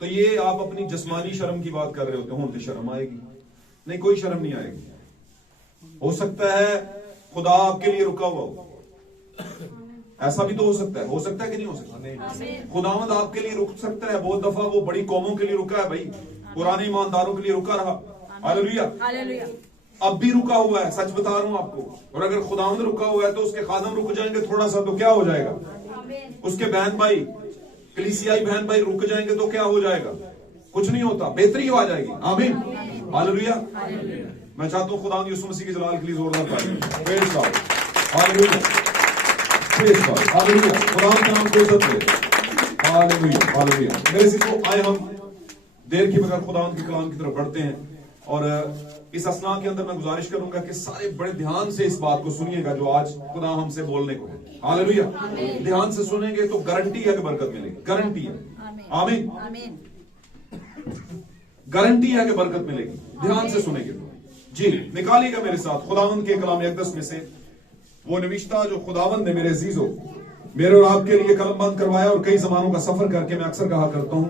तो ये आप अपनी जिस्मानी शर्म की बात कर रहे होते हो, तो शर्म आएगी नहीं, कोई शर्म नहीं आएगी। हो सकता है खुदा आपके लिए रुका हुआ हो, ऐसा भी तो हो सकता है कि नहीं हो सकता? खुदावंद आपके लिए रुक सकता है। बहुत दफा वो बड़ी कौमों के लिए रुका है भाई, पुराने ईमानदारों के लिए रुका रहा। हालेलुया। अब भी रुका हुआ है, सच बता रहा हूं आपको। और अगर खुदावंद रुका हुआ है तो उसके खादम रुक जाएंगे थोड़ा सा तो क्या हो जाएगा? उसके बहन भाई, कलीसियाई बहन भाई रुक जाएंगे तो क्या हो जाएगा? कुछ नहीं होता, बेहतरी आ जाएगी। आमीन, हालेलुया। मैं चाहता हूं खुदावंद यीशु मसीह के जलाल के लिए जोरदार ताली। Praise God, hallelujah, praise God, hallelujah. खुदावंद के नाम को इज्जत दे। Hallelujah, hallelujah. मेरे सिखो, आए हम देर के बगैर खुदावंद के कलाम की तरफ बढ़ते हैं। और इस असना के अंदर मैं गुजारिश करूंगा कि सारे बड़े ध्यान से इस बात को सुनिएगा जो आज खुदा हमसे बोलने को है। हालेलुया। ध्यान से सुनेंगे तो गारंटी है कि बरकत मिलेगी, गारंटी है। आमीन, गारंटी है कि बरकत मिलेगी, ध्यान से सुनेंगे तो। जी, निकालिएगा मेरे साथ खुदावंद के कलाम अक़दस में से वो नविश्ता जो खुदावंद ने मेरे अजीजों मेरे और आपके लिए कलम बंद करवाया। और कई जमानों का सफर करके, मैं अक्सर कहा करता हूं,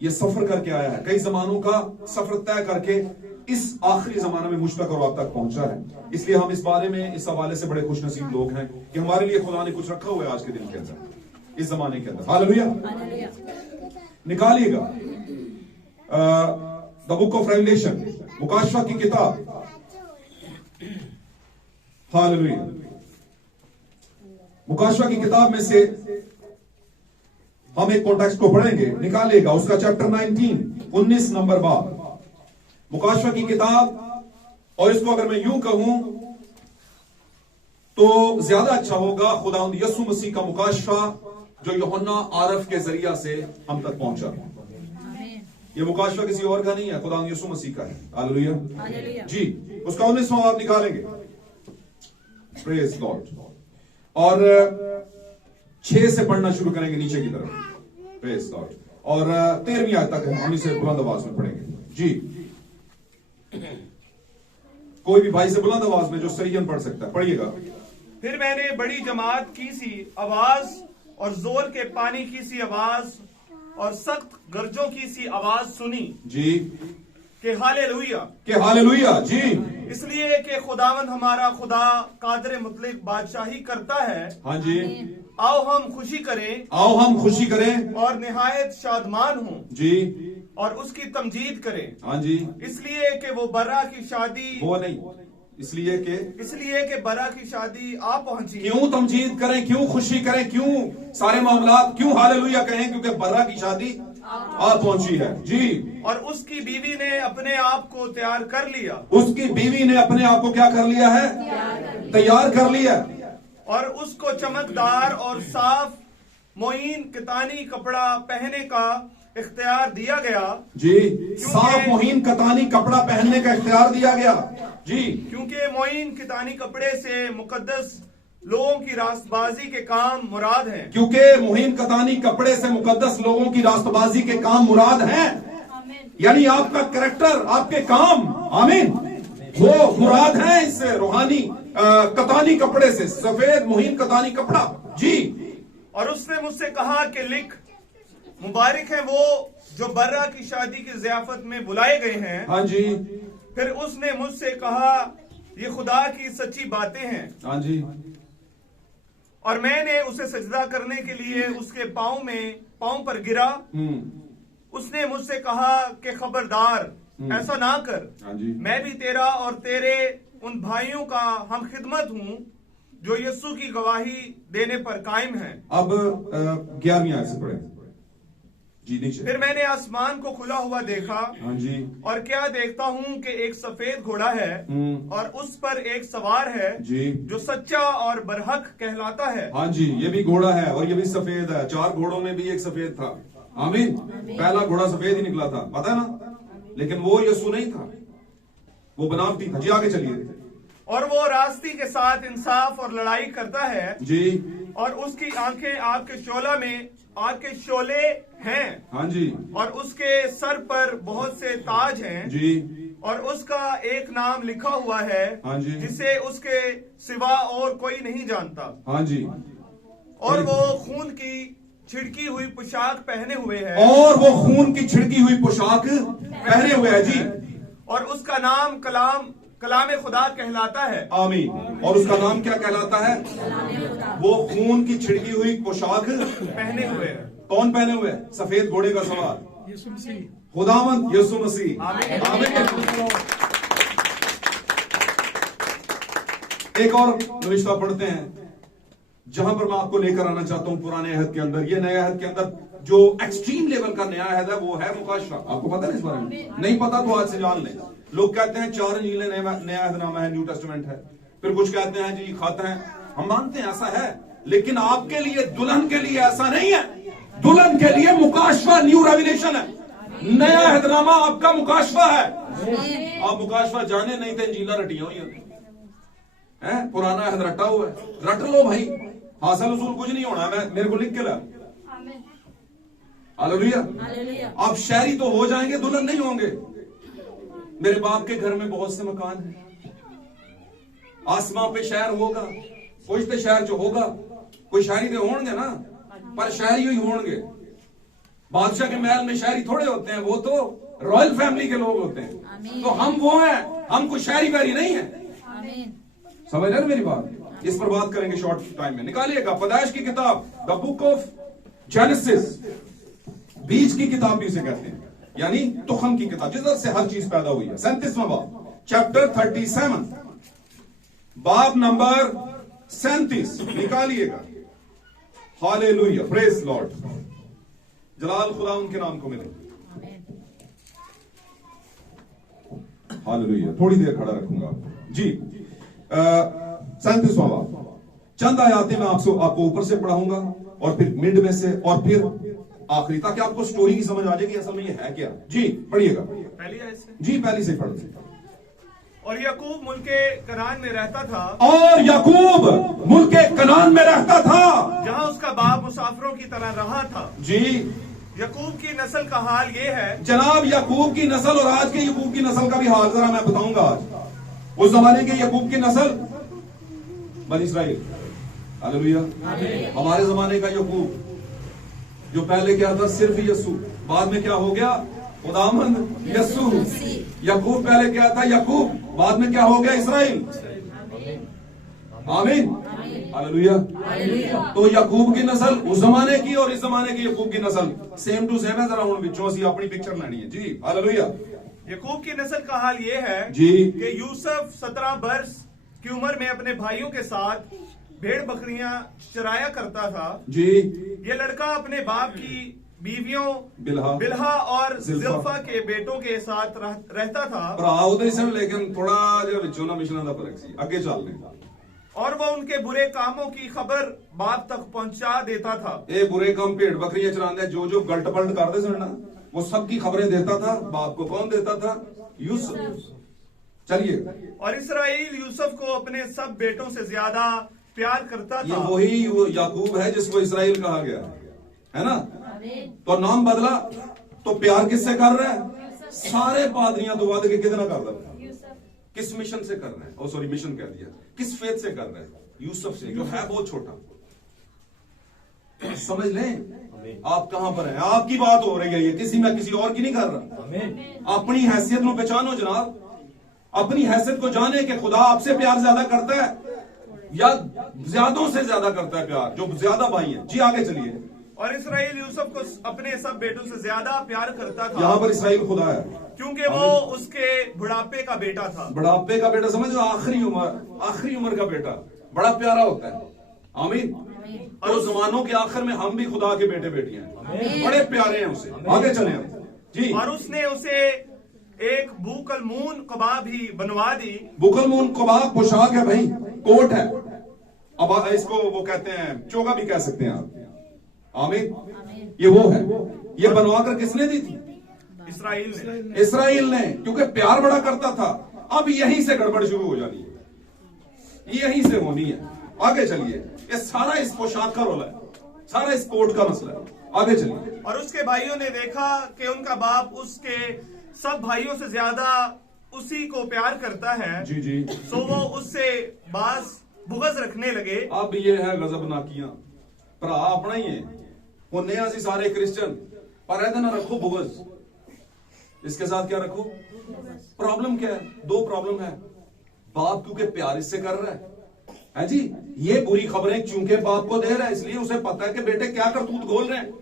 ये सफर करके आया है, कई जमानों का सफर तय करके इस आखिरी जमाने में मुझ तक और आप तक पहुंचा है। इसलिए हम इस बारे में, इस हवाले से बड़े खुशनसीब लोग हैं कि हमारे लिए खुदा ने कुछ रखा हुआ है आज के दिन के अंदर, इस जमाने के अंदर। हालेलुया। निकालिएगा द बुक ऑफ रेवलेशन, मुकाशवा की किताब। हालेलुया। मुकाशवा की किताब में से हम एक कॉन्टेक्स्ट को पढ़ेंगे। निकालिएगा उसका चैप्टर 19 नंबर बाब, मुकाशवा की किताब। और इसको अगर मैं यूं कहूं तो ज्यादा अच्छा होगा, खुदावंद यीशु मसीह का मुकाशवा जो यूहन्ना आरफ के जरिया से हम तक पहुंचा। ये मुकाशवा किसी और का नहीं है, खुदावंद यीशु मसीह का है। हालेलुया जी। उसका 19वां बाब निकालेंगे। Praise God. और 6 से पढ़ना शुरू करेंगे नीचे की तरफ। Praise God. और 13वीं आयत तक हम इसे बुलंद आवाज में पढ़ेंगे। जी, कोई भी भाई से बुलंद आवाज में जो सही पढ़ सकता है, पढ़िएगा। फिर मैंने बड़ी जमात की सी आवाज और जोर के पानी की सी आवाज और सख्त गर्जों की सी आवाज सुनी जी, कि हालेलुया, के हालेलुया जी। इसलिए कि खुदावंद हमारा खुदा कादर मुतलक बादशाही करता है। हाँ जी। आओ हम खुशी करें, आओ हम खुशी करें और निहायत शादमान हूँ जी, और उसकी तमजीद करें। हाँ जी। इसलिए कि वो बरा की शादी, वो नहीं, इसलिए कि बरा की शादी आ पहुंची। क्यों तमजीद करें, क्यों खुशी करें, क्यों सारे मामलात, क्यों हालेलुया कहें? क्योंकि बरा की शादी आ पहुंची है जी। और उसकी बीवी ने अपने आप को तैयार कर लिया। उसकी बीवी ने अपने आप को क्या कर लिया है? तैयार कर लिया। और उसको चमकदार और साफ मोइन कतानी कपड़ा पहनने का इख्तियार दिया गया जी। साफ मोइन कतानी कपड़ा पहनने का इख्तियार दिया गया जी, क्योंकि मोइन कतानी कपड़े से मुकद्दस लोगों की रास्तबाजी के काम मुराद हैं। क्योंकि मोइन कतानी कपड़े से मुकद्दस लोगों की रास्तबाजी के काम मुराद हैं। यानी आपका कैरेक्टर, आपके काम, आमीन, वो मुराद है इस रूहानी कतानी कपड़े से, सफेद मोहीन कतानी कपड़ा जी। और उसने मुझसे कहा कि लिख, मुबारक है वो जो बर्रा की शादी की ज़ियाफत में बुलाए गए हैं। हाँ जी। फिर उसने मुझसे कहा, ये खुदा की सच्ची बातें हैं। हाँ जी। और मैंने उसे सजदा करने के लिए उसके पांव पर गिरा। उसने मुझसे कहा कि खबरदार, ऐसा ना कर। हाँ जी। मैं भी तेरा और तेरे उन भाइयों का हम खिदमत हूँ जो यीशु की गवाही देने पर कायम हैं। अब 11वीं आयत से पढ़ें जी, नीचे। फिर मैंने आसमान को खुला हुआ देखा। हाँ जी। और क्या देखता हूँ कि एक सफेद घोड़ा है और उस पर एक सवार है जी, जो सच्चा और बरहक कहलाता है। हाँ जी। ये भी घोड़ा है और ये भी सफेद है। 4 घोड़ों में भी एक सफेद था। आमीन। पहला घोड़ा सफेद ही निकला था, पता है ना, लेकिन वो यीशु नहीं था, वो बनावटी था जी। आगे चलिए। और वो रास्ते के साथ इंसाफ और लड़ाई करता है जी। और उसकी आंखें आग के शोला में आग के शोले हैं। हाँ जी। और उसके सर पर बहुत से ताज हैं जी। और उसका एक नाम लिखा हुआ है। हाँ जी। जिसे उसके सिवा और कोई नहीं जानता। हाँ जी। और वो खून की छिड़की हुई पोशाक पहने हुए है और वो खून की छिड़की हुई पोशाक पहने हुए है जी। और उसका नाम कलाम खुदा कहलाता है। आमीन। और उसका नाम क्या कहलाता है? वो खून की छिड़की हुई पोशाक पहने हुए है। कौन पहने हुए है? सफेद घोड़े का सवार यीशु मसीह। खुदावंद यीशु मसीह। आमीन। आमीन। एक और निविष्टा पढ़ते हैं जहां पर मैं आपको लेकर आना चाहता हूं पुराने अहद के अंदर। ये नए अहद के अंदर जो एक्सट्रीम लेवल का नया अहद है वो है मुकाशफा। आपको पता है इस बारे में? नहीं पता तो आज से जान लें। लोग कहते हैं 4 इंजीलें नया अहदनामा है, न्यू टेस्टामेंट है। फिर कुछ कहते हैं जी खत है। हम मानते हैं ऐसा है, लेकिन आपके लिए, दुल्हन के लिए ऐसा नहीं है। दुल्हन के लिए मुकाशफा न्यू रेवलेशन है। नया अहदनामा आपका मुकाशफा है। आप मुकाशफा जाने नहीं थे, इंजीला रटिया हुई है। पुराना अहद रटा हुआ है, रट लो भाई। हासिल उसूल कुछ नहीं होना। मैं मेरे को लिख के ला। हालेलुया। आप शहरी तो हो जाएंगे, दुल्हन नहीं होंगे। मेरे बाप के घर में बहुत से मकान हैं। आसमां पे शहर होगा, कुछ तो शहर जो होगा, कोई शहरी तो होंगे ना, पर शहरी ही होंगे। बादशाह के महल में शहरी थोड़े होते हैं, वो तो रॉयल फैमिली के लोग होते हैं। तो हम वो हैं, हम कोई शहरी वहरी नहीं है। समझ रहे मेरी बात? इस पर बात करेंगे शॉर्ट टाइम में। निकालिएगा पैदाइश की किताब, द बुक ऑफ जेनेसिस, बीज की किताब भी इसे कहते हैं, यानी तुखम की किताब, जिधर से हर चीज पैदा हुई है। 37वां बाब, चैप्टर 37, बाब नंबर 37 निकालिएगा। Hallelujah, praise Lord. जलाल खुदा उनके नाम को मिले। हालेलुया। थोड़ी देर खड़ा रखूंगा जी। 37वां बाब, चंद आयातें मैं आपको ऊपर से पढ़ाऊंगा और फिर मिड में से और फिर आखिरी, ताकि आपको स्टोरी की समझ आ जाएगी असल में ये है क्या। जी पढ़िएगा। पहली आयत से। जी पहली से पढ़। और याकूब मुल्के कनान में रहता था, और याकूब मुल्के कनान में रहता था, जहां उसका बाप मुसाफिरों की तरह रहा था। जी। याकूब की नस्ल का हाल ये है। जनाब याकूब की नस्ल और आज के याकूब की नस्ल का भी हाल जरा मैं बताऊंगा आज। उस जमाने के याकूब की नस्ल बनी इस्राइल। हालेलुया। हमारे जमाने का याकूब जो पहले क्या था, सिर्फ यसू, बाद में क्या हो गया, खुदावंद यसू। याकूब पहले क्या था, याकूब, बाद में क्या हो गया, इस्राइल। आमीन। हालेलुया। तो याकूब की नस्ल उस जमाने की और इस जमाने की याकूब की नस्ल सेम टू सेम है। जरा हुण विचों सी अपनी पिक्चर लेनी है जी। हालेलुया। याकूब की नस्ल का हाल ये है जी कि यूसुफ 17 वर्ष की उम्र में अपने भाइयों के साथ भेड़ बकरियां चराया करता था जी। ये लड़का अपने बाप की बीवियों बिल्हा और जिल्फा के बेटों के साथ रहता था। भरा उधर से, लेकिन थोड़ा जिहा विचों ना मिशनां दा फर्क सी। आगे चलने और वो उनके बुरे कामों की खबर बाप तक पहुंचा देता था। ये बुरे काम भेड़ बकरियां चरांदे जो गलत पलट करते सन ना, वो सबकी खबरें देता था। बाप को कौन देता था? यूसुफ। चलिए। और इस्राइल यूसुफ को अपने सब बेटों से ज्यादा प्यार करता ये था। वही याकूब है जिसको इस्राइल कहा गया है ना। तो नाम बदला तो प्यार किससे कर रहा है? सारे पादरियां तो वादे के कितना कर रहा है? किस मिशन से कर रहे हैं? ओ सॉरी, मिशन कह दिया। किस फेथ से कर रहे हैं? यूसुफ से, जो है बहुत छोटा। समझ लें आप कहां पर हैं। आपकी बात हो रही है, ये किसी में किसी और की नहीं कर रहा। अपनी हैसियत को पहचानो जनाब। अपनी हैसियत को जाने कि खुदा आपसे प्यार ज्यादा करता है या ज्यादों से ज्यादा करता है प्यार, जो ज्यादा भाई हैं। जी आगे चलिए। और इस्राइल यूसुफ को अपने सब बेटों से ज्यादा प्यार करता था। यहां पर इस्राइल खुदा है, क्योंकि वो उसके बुढ़ापे का बेटा था। बुढ़ापे का बेटा समझो, आखिरी उम्र का बेटा बड़ा प्यारा होता है। आमीन। और जमानों के आखिर में हम भी खुदा के बेटे बेटियां हैं, बड़े प्यारे हैं उसे। आगे चले हम जी। और उसने उसे एक बुकलमून कबाब ही बनवा दी। बुकलमून कबाब पोशाक है भाई, कोट है। अब इसको वो कहते हैं, चोगा भी कह सकते हैं आप। आमीन। ये वो है। ये बनवाकर किसने दी थी? इस्राइल ने, क्योंकि प्यार बड़ा करता था। अब यहीं से गड़बड़ शुरू हो जानी है, यहीं से होनी है। आगे चलिए। ये सारा इस पोशाक का रोल है, सारा इस कोट का मसला है। आगे चलिए। और उसके भाइयों ने देखा कि उनका बाप उसके सब भाइयों से ज्यादा उसी को प्यार करता है। जी जी। तो वो उससे बुग़्ज़ रखने लगे। अब ये है गजब नाकियां, भरा अपना ही है। वो नया सी सारे क्रिश्चियन पर रहते ना रखो बुगज, इसके साथ क्या रखो? प्रॉब्लम क्या है? दो प्रॉब्लम है। बाप क्योंकि प्यार इससे कर रहा है जी, ये बुरी खबरें चूंकि बाप को दे रहा है, इसलिए उसे पता है कि बेटे क्या करतूत घोल रहे हैं।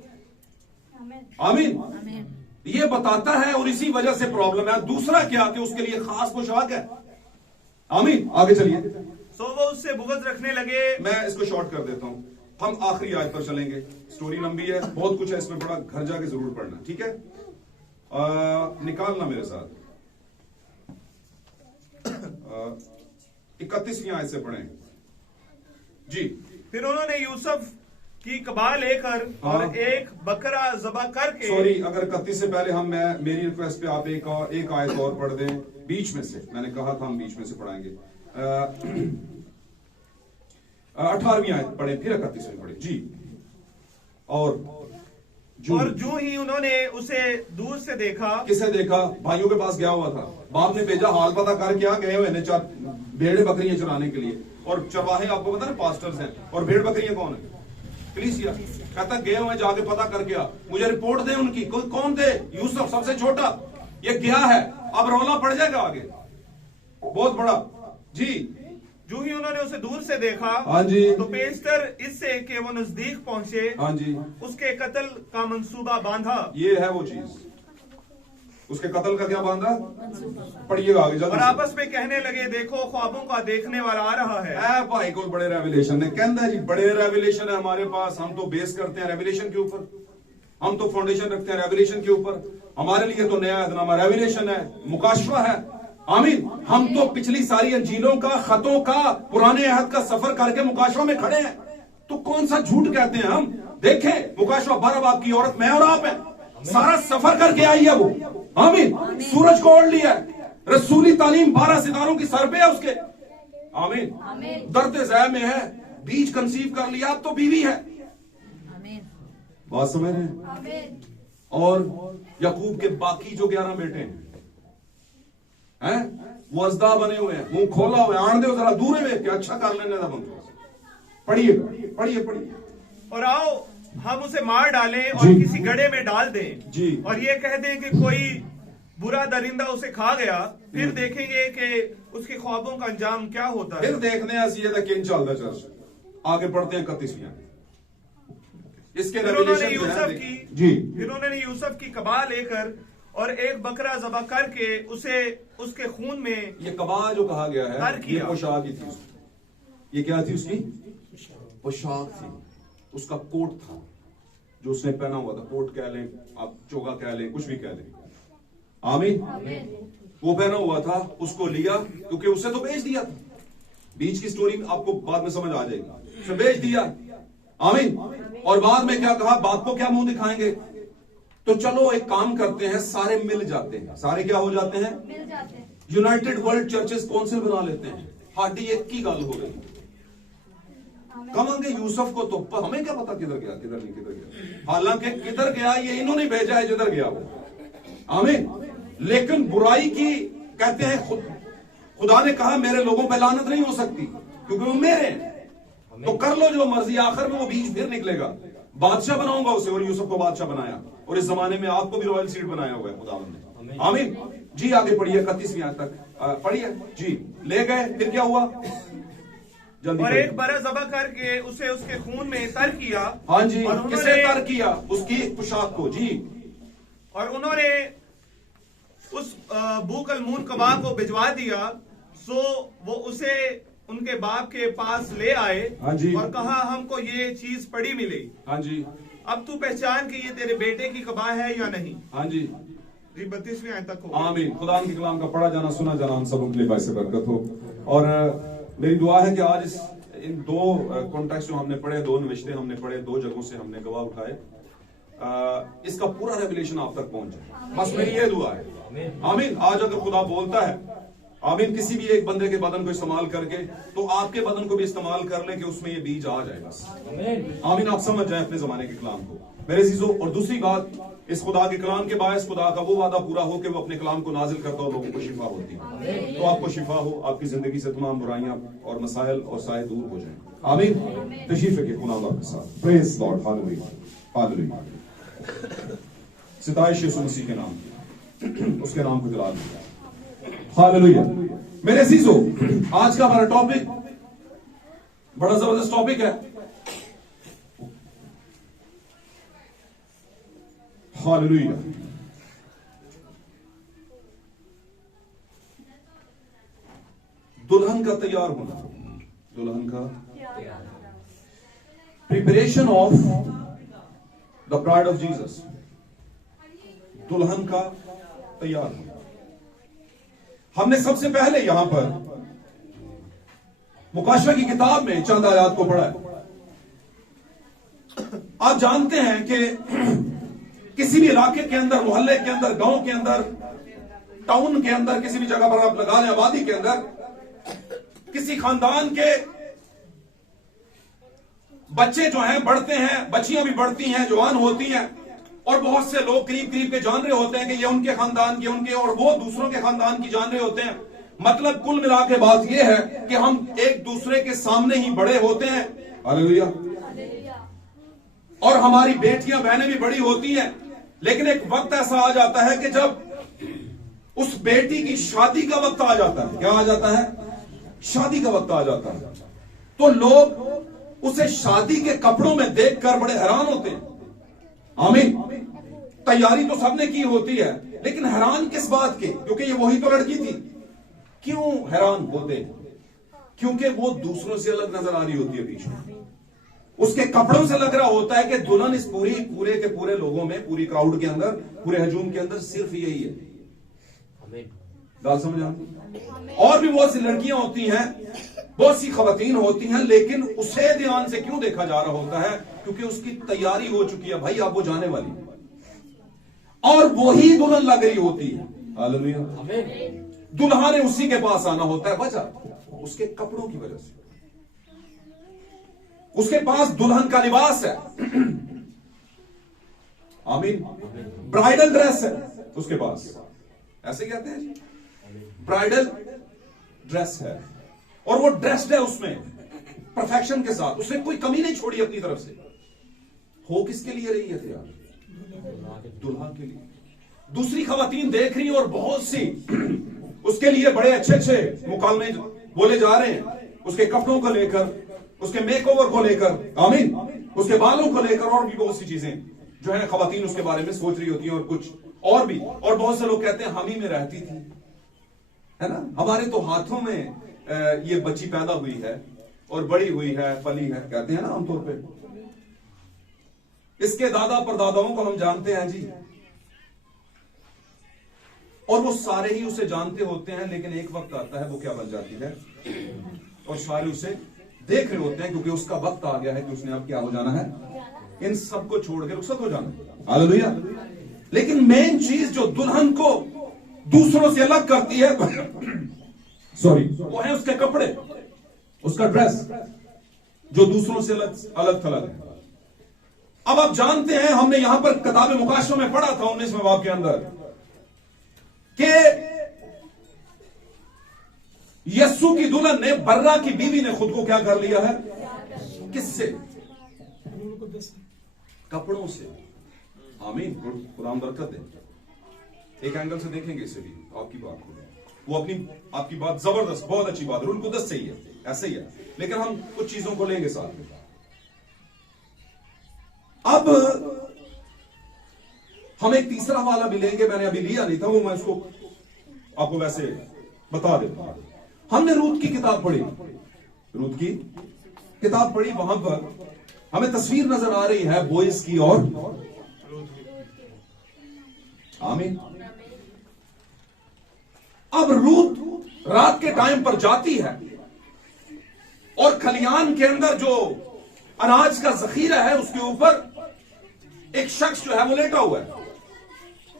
आमीन। ये बताता है और इसी वजह से प्रॉब्लम है। दूसरा क्या कि उसके लिए खास पोशाक है। आमीन। आगे चलिए। सो वो उससे बुग़्ज़ रखने लगे। मैं इसको शॉर्ट कर देता हूं, हम आखिरी आयत पर चलेंगे। स्टोरी लंबी है, बहुत कुछ है इसमें, बड़ा घर जाके जरूर पढ़ना, ठीक है? निकालना मेरे साथ 31वीं आयत से पढ़ें जी। फिर उन्होंने यूसुफ की कबा लेकर और एक बकरा ज़बह करके, सॉरी, अगर 31 से पहले मेरी रिक्वेस्ट पे आप एक आयत और पढ़ दें बीच में से। मैंने कहा था हम बीच में से पढ़ाएंगे। 18वीं आयत पढ़े, फिर 31वीं पढ़े जी। और जो ही उन्होंने उसे दूर से देखा। किसे देखा? भाइयों के पास गया हुआ था, बाप ने भेजा हाल पता कर, क्या गए हुए भेड़ बकरियां चराने के लिए। और चरवाहे आपको पता ना पास्टर्स हैं, और भेड़ बकरियां कौन है? कलीसिया। कहता गए हुए, जाके पता कर गया, मुझे रिपोर्ट दे उनकी। कौन थे? यूसुफ सबसे छोटा, ये गया है, अब रौला पड़ जाएगा आगे बहुत बड़ा जी। जो ही उन्होंने उसे दूर से देखा, हाँ जी, तो पेशतर इससे कि वो नजदीक पहुंचे, हाँ जी, उसके कत्ल का मंसूबा बांधा। ये है वो चीज, उसके कत्ल का क्या बांधा? पढ़िएगा आगे जल्दी। और आपस में कहने लगे, देखो ख्वाबों का देखने वाला आ रहा है। भाई को बड़े रेवलेशन है, कहता जी बड़े रेवलेशन है हमारे पास, हम तो बेस करते हैं रेवलेशन के ऊपर, हम तो फाउंडेशन रखते हैं रेवलेशन के ऊपर। हमारे लिए तो नया अहदनामा रेवलेशन है, मुकाशवा है। आमीन। हम तो पिछली सारी अंजीलों का, खतों का, पुराने अहद का सफर करके मुकाशवा में खड़े हैं। तो कौन सा झूठ कहते हैं हम? देखें, मुकाशवा 12 बाप की औरत मैं और आप है, सारा सफर करके आई है वो। आमीन। सूरज को ओढ़ लिया है, रसूली तालीम 12 सितारों की सर पे है उसके। आमीन। दर्द ज़ै में है, बीज कंसीव कर लिया, अब तो बीवी है। बात समझ रहे हैं? और याकूब के बाकी जो 11 बेटे हैं वो अज़दा बने हुए हैं, मुंह खोला हुआ है, आन दे जरा दूर है कि अच्छा कर लेने का बंद। पढ़िए पढ़िए पढ़िए। और आओ हम उसे मार डालें और किसी गड्ढे में डाल दें जी, और ये कह दें कि कोई बुरा दरिंदा उसे खा गया, फिर देखेंगे कि उसके ख्वाबों का अंजाम क्या होता है। फिर देखने किन चलता चर्च। आगे पढ़ते हैं 31वीं। इसके फिर उन्होंने यूसुफ की कबा लेकर और एक बकरा ज़बह करके उसे उसके खून में, ये कबा जो कहा गया है, ये पोशाक ही थी उसकी। ये क्या थी? उसकी पोशाक थी, उसका कोट था जो उसने पहना हुआ था। कोट कह लें आप, चोगा कह लें, कुछ भी कह लें। आमीन। वो पहना हुआ था, उसको लिया क्योंकि उसे तो बेच दिया था। बीच की स्टोरी आपको बाद में समझ आ जाएगी। उसे बेच दिया। आमीन। और बाद में क्या कहा? बाप को क्या मुंह दिखाएंगे? तो चलो एक काम करते हैं, सारे मिल जाते हैं। सारे क्या हो जाते हैं? मिल जाते हैं। यूनाइटेड वर्ल्ड चर्चेस काउंसिल बना लेते हैं। हाडी एक की गल हो गई। कमांगे यूसुफ को तो हमें क्या पता किधर गया, किधर नहीं किधर गया। हालांकि किधर गया ये इन्होंने भेजा है, जिधर गया वो। आमीन। लेकिन बुराई की कहते हैं, खुदा ने कहा मेरे लोगों पर लानत नहीं हो सकती क्योंकि वो मेरे हैं। तो कर लो जो मर्जी, आखिर में वो बीज फिर निकलेगा। बादशाह बनाऊंगा उसे, और यूसुफ को बादशाह बनाया, और इस जमाने में आपको भी रॉयल सीट बनाया हुआ है खुदावंद ने। आमीन जी। आगे पढ़िए 31वीं आयत तक पढ़िए जी। ले गए, फिर क्या हुआ? और एक बकरा ज़बह करके उसे उसके खून में तर किया। हाँ जी। किसे तर किया? उसकी पोशाक को जी। और उन्होंने उस बूकलमून कबा को भिजवा दिया। सो वो उसे उनके बाप के पास ले आए। हाँ जी। और कहा हमको ये चीज पड़ी मिली। हाँ जी। अब तू पहचान कि ये तेरे बेटे की कबा है या नहीं। हाँ जी। 32वीं आयत तक हो। आमीन। खुदा के कलाम का पढ़ा जाना, सुना जाना हम सबों के लिए बाइस बरकत हो। और मेरी दुआ है कि आज इन दो कॉन्टेक्स्ट जो हमने पढ़े, दो नविश्ते हमने पढ़े, दो जगहों से हमने गवाह उठाए, इसका पूरा रेवलेशन आप तक पहुंच जाए, बस मेरी ये दुआ है। आमीन। आज अगर खुदा बोलता है, आमीन, किसी भी एक बंदे के बदन को इस्तेमाल करके, तो आपके बदन को भी इस्तेमाल कर ले कि उसमें ये बीज आ जाए बस। आमीन। आप समझ जाए अपने जमाने के कलाम को मेरे अजीजों। और दूसरी बात, इस खुदा के कलाम के बायस खुदा का वो वादा पूरा हो कि वो अपने कलाम को नाजिल करता हो, लोगों को शिफा होती है। तो आपको शिफा हो, आपकी जिंदगी से तमाम बुराइयां और मसाइल और साए दूर हो जाएं। आमीन। तशरीफ के खुदा आपके साथ। Praise Lord. हालेलुया। हालेलुया। सिताइश यीशु मसीह के नाम की, उसके नाम को जला दिया। हालेलुया। मेरे अजीजों, आज का हमारा टॉपिक बड़ा जबरदस्त टॉपिक है। हालेलुया। दुल्हन का तैयार होना, दुल्हन का preparation of the bride of Jesus, दुल्हन का तैयार होना। हमने सबसे पहले यहां पर मुकाशवा की किताब में चंद आयात को पढ़ा है। आप जानते हैं कि किसी भी इलाके के अंदर, मोहल्ले के अंदर, गांव के अंदर, टाउन के अंदर, किसी भी जगह पर आप लगा लें, आबादी के अंदर, किसी खानदान के बच्चे जो हैं बढ़ते हैं, बच्चियां भी बढ़ती हैं, जवान होती हैं, और बहुत से लोग करीब करीब के जान रहे होते हैं कि ये उनके खानदान के, उनके, और वो दूसरों के खानदान की जान रहे होते हैं। मतलब कुल मिला के बात यह है कि हम एक दूसरे के सामने ही बड़े होते हैं। हालेलुया। और हमारी बेटियां बहनें भी बड़ी होती हैं, लेकिन एक वक्त ऐसा आ जाता है कि जब उस बेटी की शादी का वक्त आ जाता है। क्या आ जाता है? शादी का वक्त आ जाता है। तो लोग उसे शादी के कपड़ों में देखकर बड़े हैरान होते हैं। आमीन। तैयारी तो सबने की होती है, लेकिन हैरान किस बात के? क्योंकि ये वही तो लड़की थी। क्यों हैरान होते हैं? क्योंकि वो दूसरों से अलग नजर आ रही होती है। बीच में उसके कपड़ों से लग रहा होता है कि दुल्हन इस पूरे के पूरे लोगों में, पूरी क्राउड के अंदर, पूरे हजूम के अंदर सिर्फ यही है। बात समझ आती? और भी बहुत सी लड़कियां होती हैं, बहुत सी खवातीन होती हैं, लेकिन उसे ध्यान से क्यों देखा जा रहा होता है? क्योंकि उसकी तैयारी हो चुकी है। भाई अब वो जाने वाली है, और वही दुल्हन लग रही होती है। हालेलुया। दुल्हा ने उसी के पास आना होता है। वजह उसके कपड़ों की वजह से। उसके पास दुल्हन का लिबास है। आमीन। ब्राइडल ड्रेस है उसके पास, ऐसे कहते हैं जी, ब्राइडल ड्रेस है, और वो ड्रेस्ड है उसमें परफेक्शन के साथ। उसने कोई कमी नहीं छोड़ी अपनी तरफ से। हो किसके लिए रही है तैयार? दुल्हा के लिए। दूसरी खवातीन देख रही और बहुत सी उसके लिए बड़े अच्छे अच्छे मुकालमे बोले जा रहे हैं, उसके कपड़ों को लेकर, उसके मेकओवर को लेकर, आमीन, उसके बालों को लेकर, और भी बहुत सी चीजें जो है खवातीन उसके बारे में सोच रही होती हैं। और कुछ और भी, और बहुत से लोग कहते हैं हम ही में रहती थी, है ना, हमारे तो हाथों में ये बच्ची पैदा हुई है और बड़ी हुई है, फली है, कहते हैं ना आमतौर पे। इसके दादा परदादाओं को हम जानते हैं जी, और वो सारे ही उसे जानते होते हैं, लेकिन एक वक्त आता है वो क्या बन जाती है, और सारे उसे देख रहे होते हैं, क्योंकि उसका वक्त आ गया है कि उसने अब क्या हो जाना है, इन सबको छोड़ के रुखसत हो जाना। हालेलुया। लेकिन मेन चीज जो दुल्हन को दूसरों से अलग करती है वो है उसके कपड़े, उसका ड्रेस, जो दूसरों से अलग थलग है। अब आप जानते हैं, हमने यहां पर किताब मुकाशवा में पढ़ा था 19वें बाब के अंदर कि यस्सु की दुल्हन ने, बर्रा की बीवी ने खुद को क्या कर लिया है? किससे? कपड़ों से। आमीन। खुदाम बरकत दे। एक एंगल से देखेंगे इसे भी, आपकी बात को, वो आपकी बात जबरदस्त, बहुत अच्छी बात, रूल कुदस सही है, ऐसे ही है, लेकिन हम कुछ चीजों को लेंगे साथ में। अब हम एक तीसरा वाला भी लेंगे, मैंने अभी लिया नहीं था वो, मैं इसको आपको वैसे बता देता हूं। हमने रूत की किताब पढ़ी, रूत की किताब पढ़ी, वहां पर हमें तस्वीर नजर आ रही है बोइस की और आमीन। अब रूत रात के टाइम पर जाती है और खलियान के अंदर जो अनाज का जखीरा है उसके ऊपर एक शख्स जो है वो लेटा हुआ है।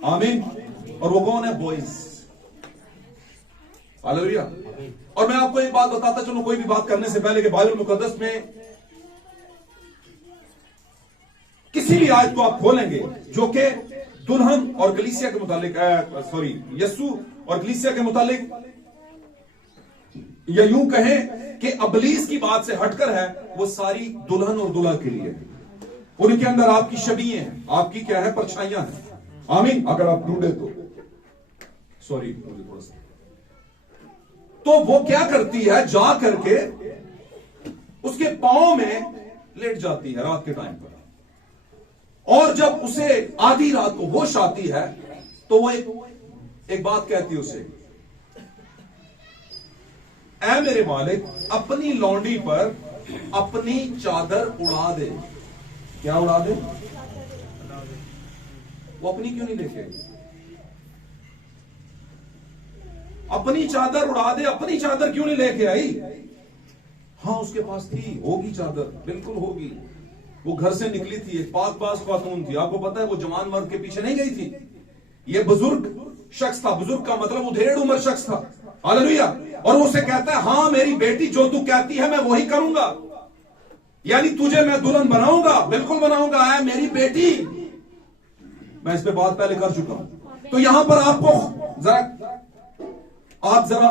आमीन। और वो कौन है? बोइस। हालेलुया। और मैं आपको एक बात बताता चलूं, कोई भी बात करने से पहले, कि बाइबल मुकद्दस में किसी भी आयत को आप खोलेंगे जो कि दुल्हन और कलीसिया के मुतालिक, यस्सु और कलीसिया के मुतालिक, या यूं कहें कि अबलीस की बात से हटकर है, वो सारी दुल्हन और दुल्हा के लिए है। उनके अंदर आपकी छवियां हैं, आपकी क्या है, परछाइयां हैं। आमीन। अगर आप ढूंढे तो सॉरी थोड़ा सा, तो वो क्या करती है, जा करके उसके पांव में लेट जाती है रात के टाइम पर, और जब उसे आधी रात को होश आती है तो वो एक बात कहती है उसे, ऐ मेरे मालिक, अपनी लौंडी पर अपनी चादर उड़ा दे। क्या उड़ा दे? वो अपनी क्यों नहीं लेके आई? अपनी चादर उड़ा दे, अपनी चादर क्यों नहीं लेके आई? हाँ, उसके पास थी, होगी चादर, बिल्कुल होगी। वो घर से निकली थी, एक पाकबाज खातून थी। आपको पता है वो जवान मर्द के पीछे नहीं गई थी, ये बुजुर्ग शख्स था। बुजुर्ग का मतलब उधेड़ उम्र शख्स था। हालेलुया। और उसे कहता है, हाँ मेरी बेटी, जो तू कहती है मैं वही करूंगा, यानी तुझे मैं दुल्हन बनाऊंगा, बिल्कुल बनाऊंगा। है मेरी बेटी। मैं इस पे बात पहले कर चुका हूं। तो यहां पर आपको आप जरा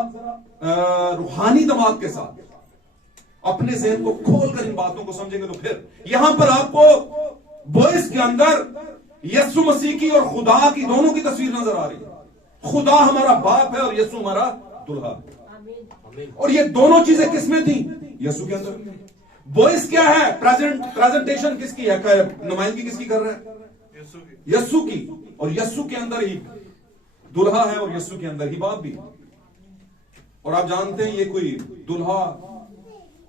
रूहानी दिमाग के साथ अपने ज़हन को खोलकर इन बातों को समझेंगे तो फिर यहां पर आपको बोइस के अंदर यीशु मसीह की और खुदा की, दोनों की तस्वीर नजर आ रही है। खुदा हमारा बाप है और यीशु हमारा दुल्हा है। और ये दोनों चीजें किसमें थी? यीशु के अंदर। बोइस क्या है? प्रेजेंटेशन किसकी है, नुमाइंदगी किसकी कर रहे हैं? यीशु की। और यीशु के अंदर ही दुल्हा है और यीशु के अंदर ही बाप भी। और आप जानते हैं ये कोई दुल्हा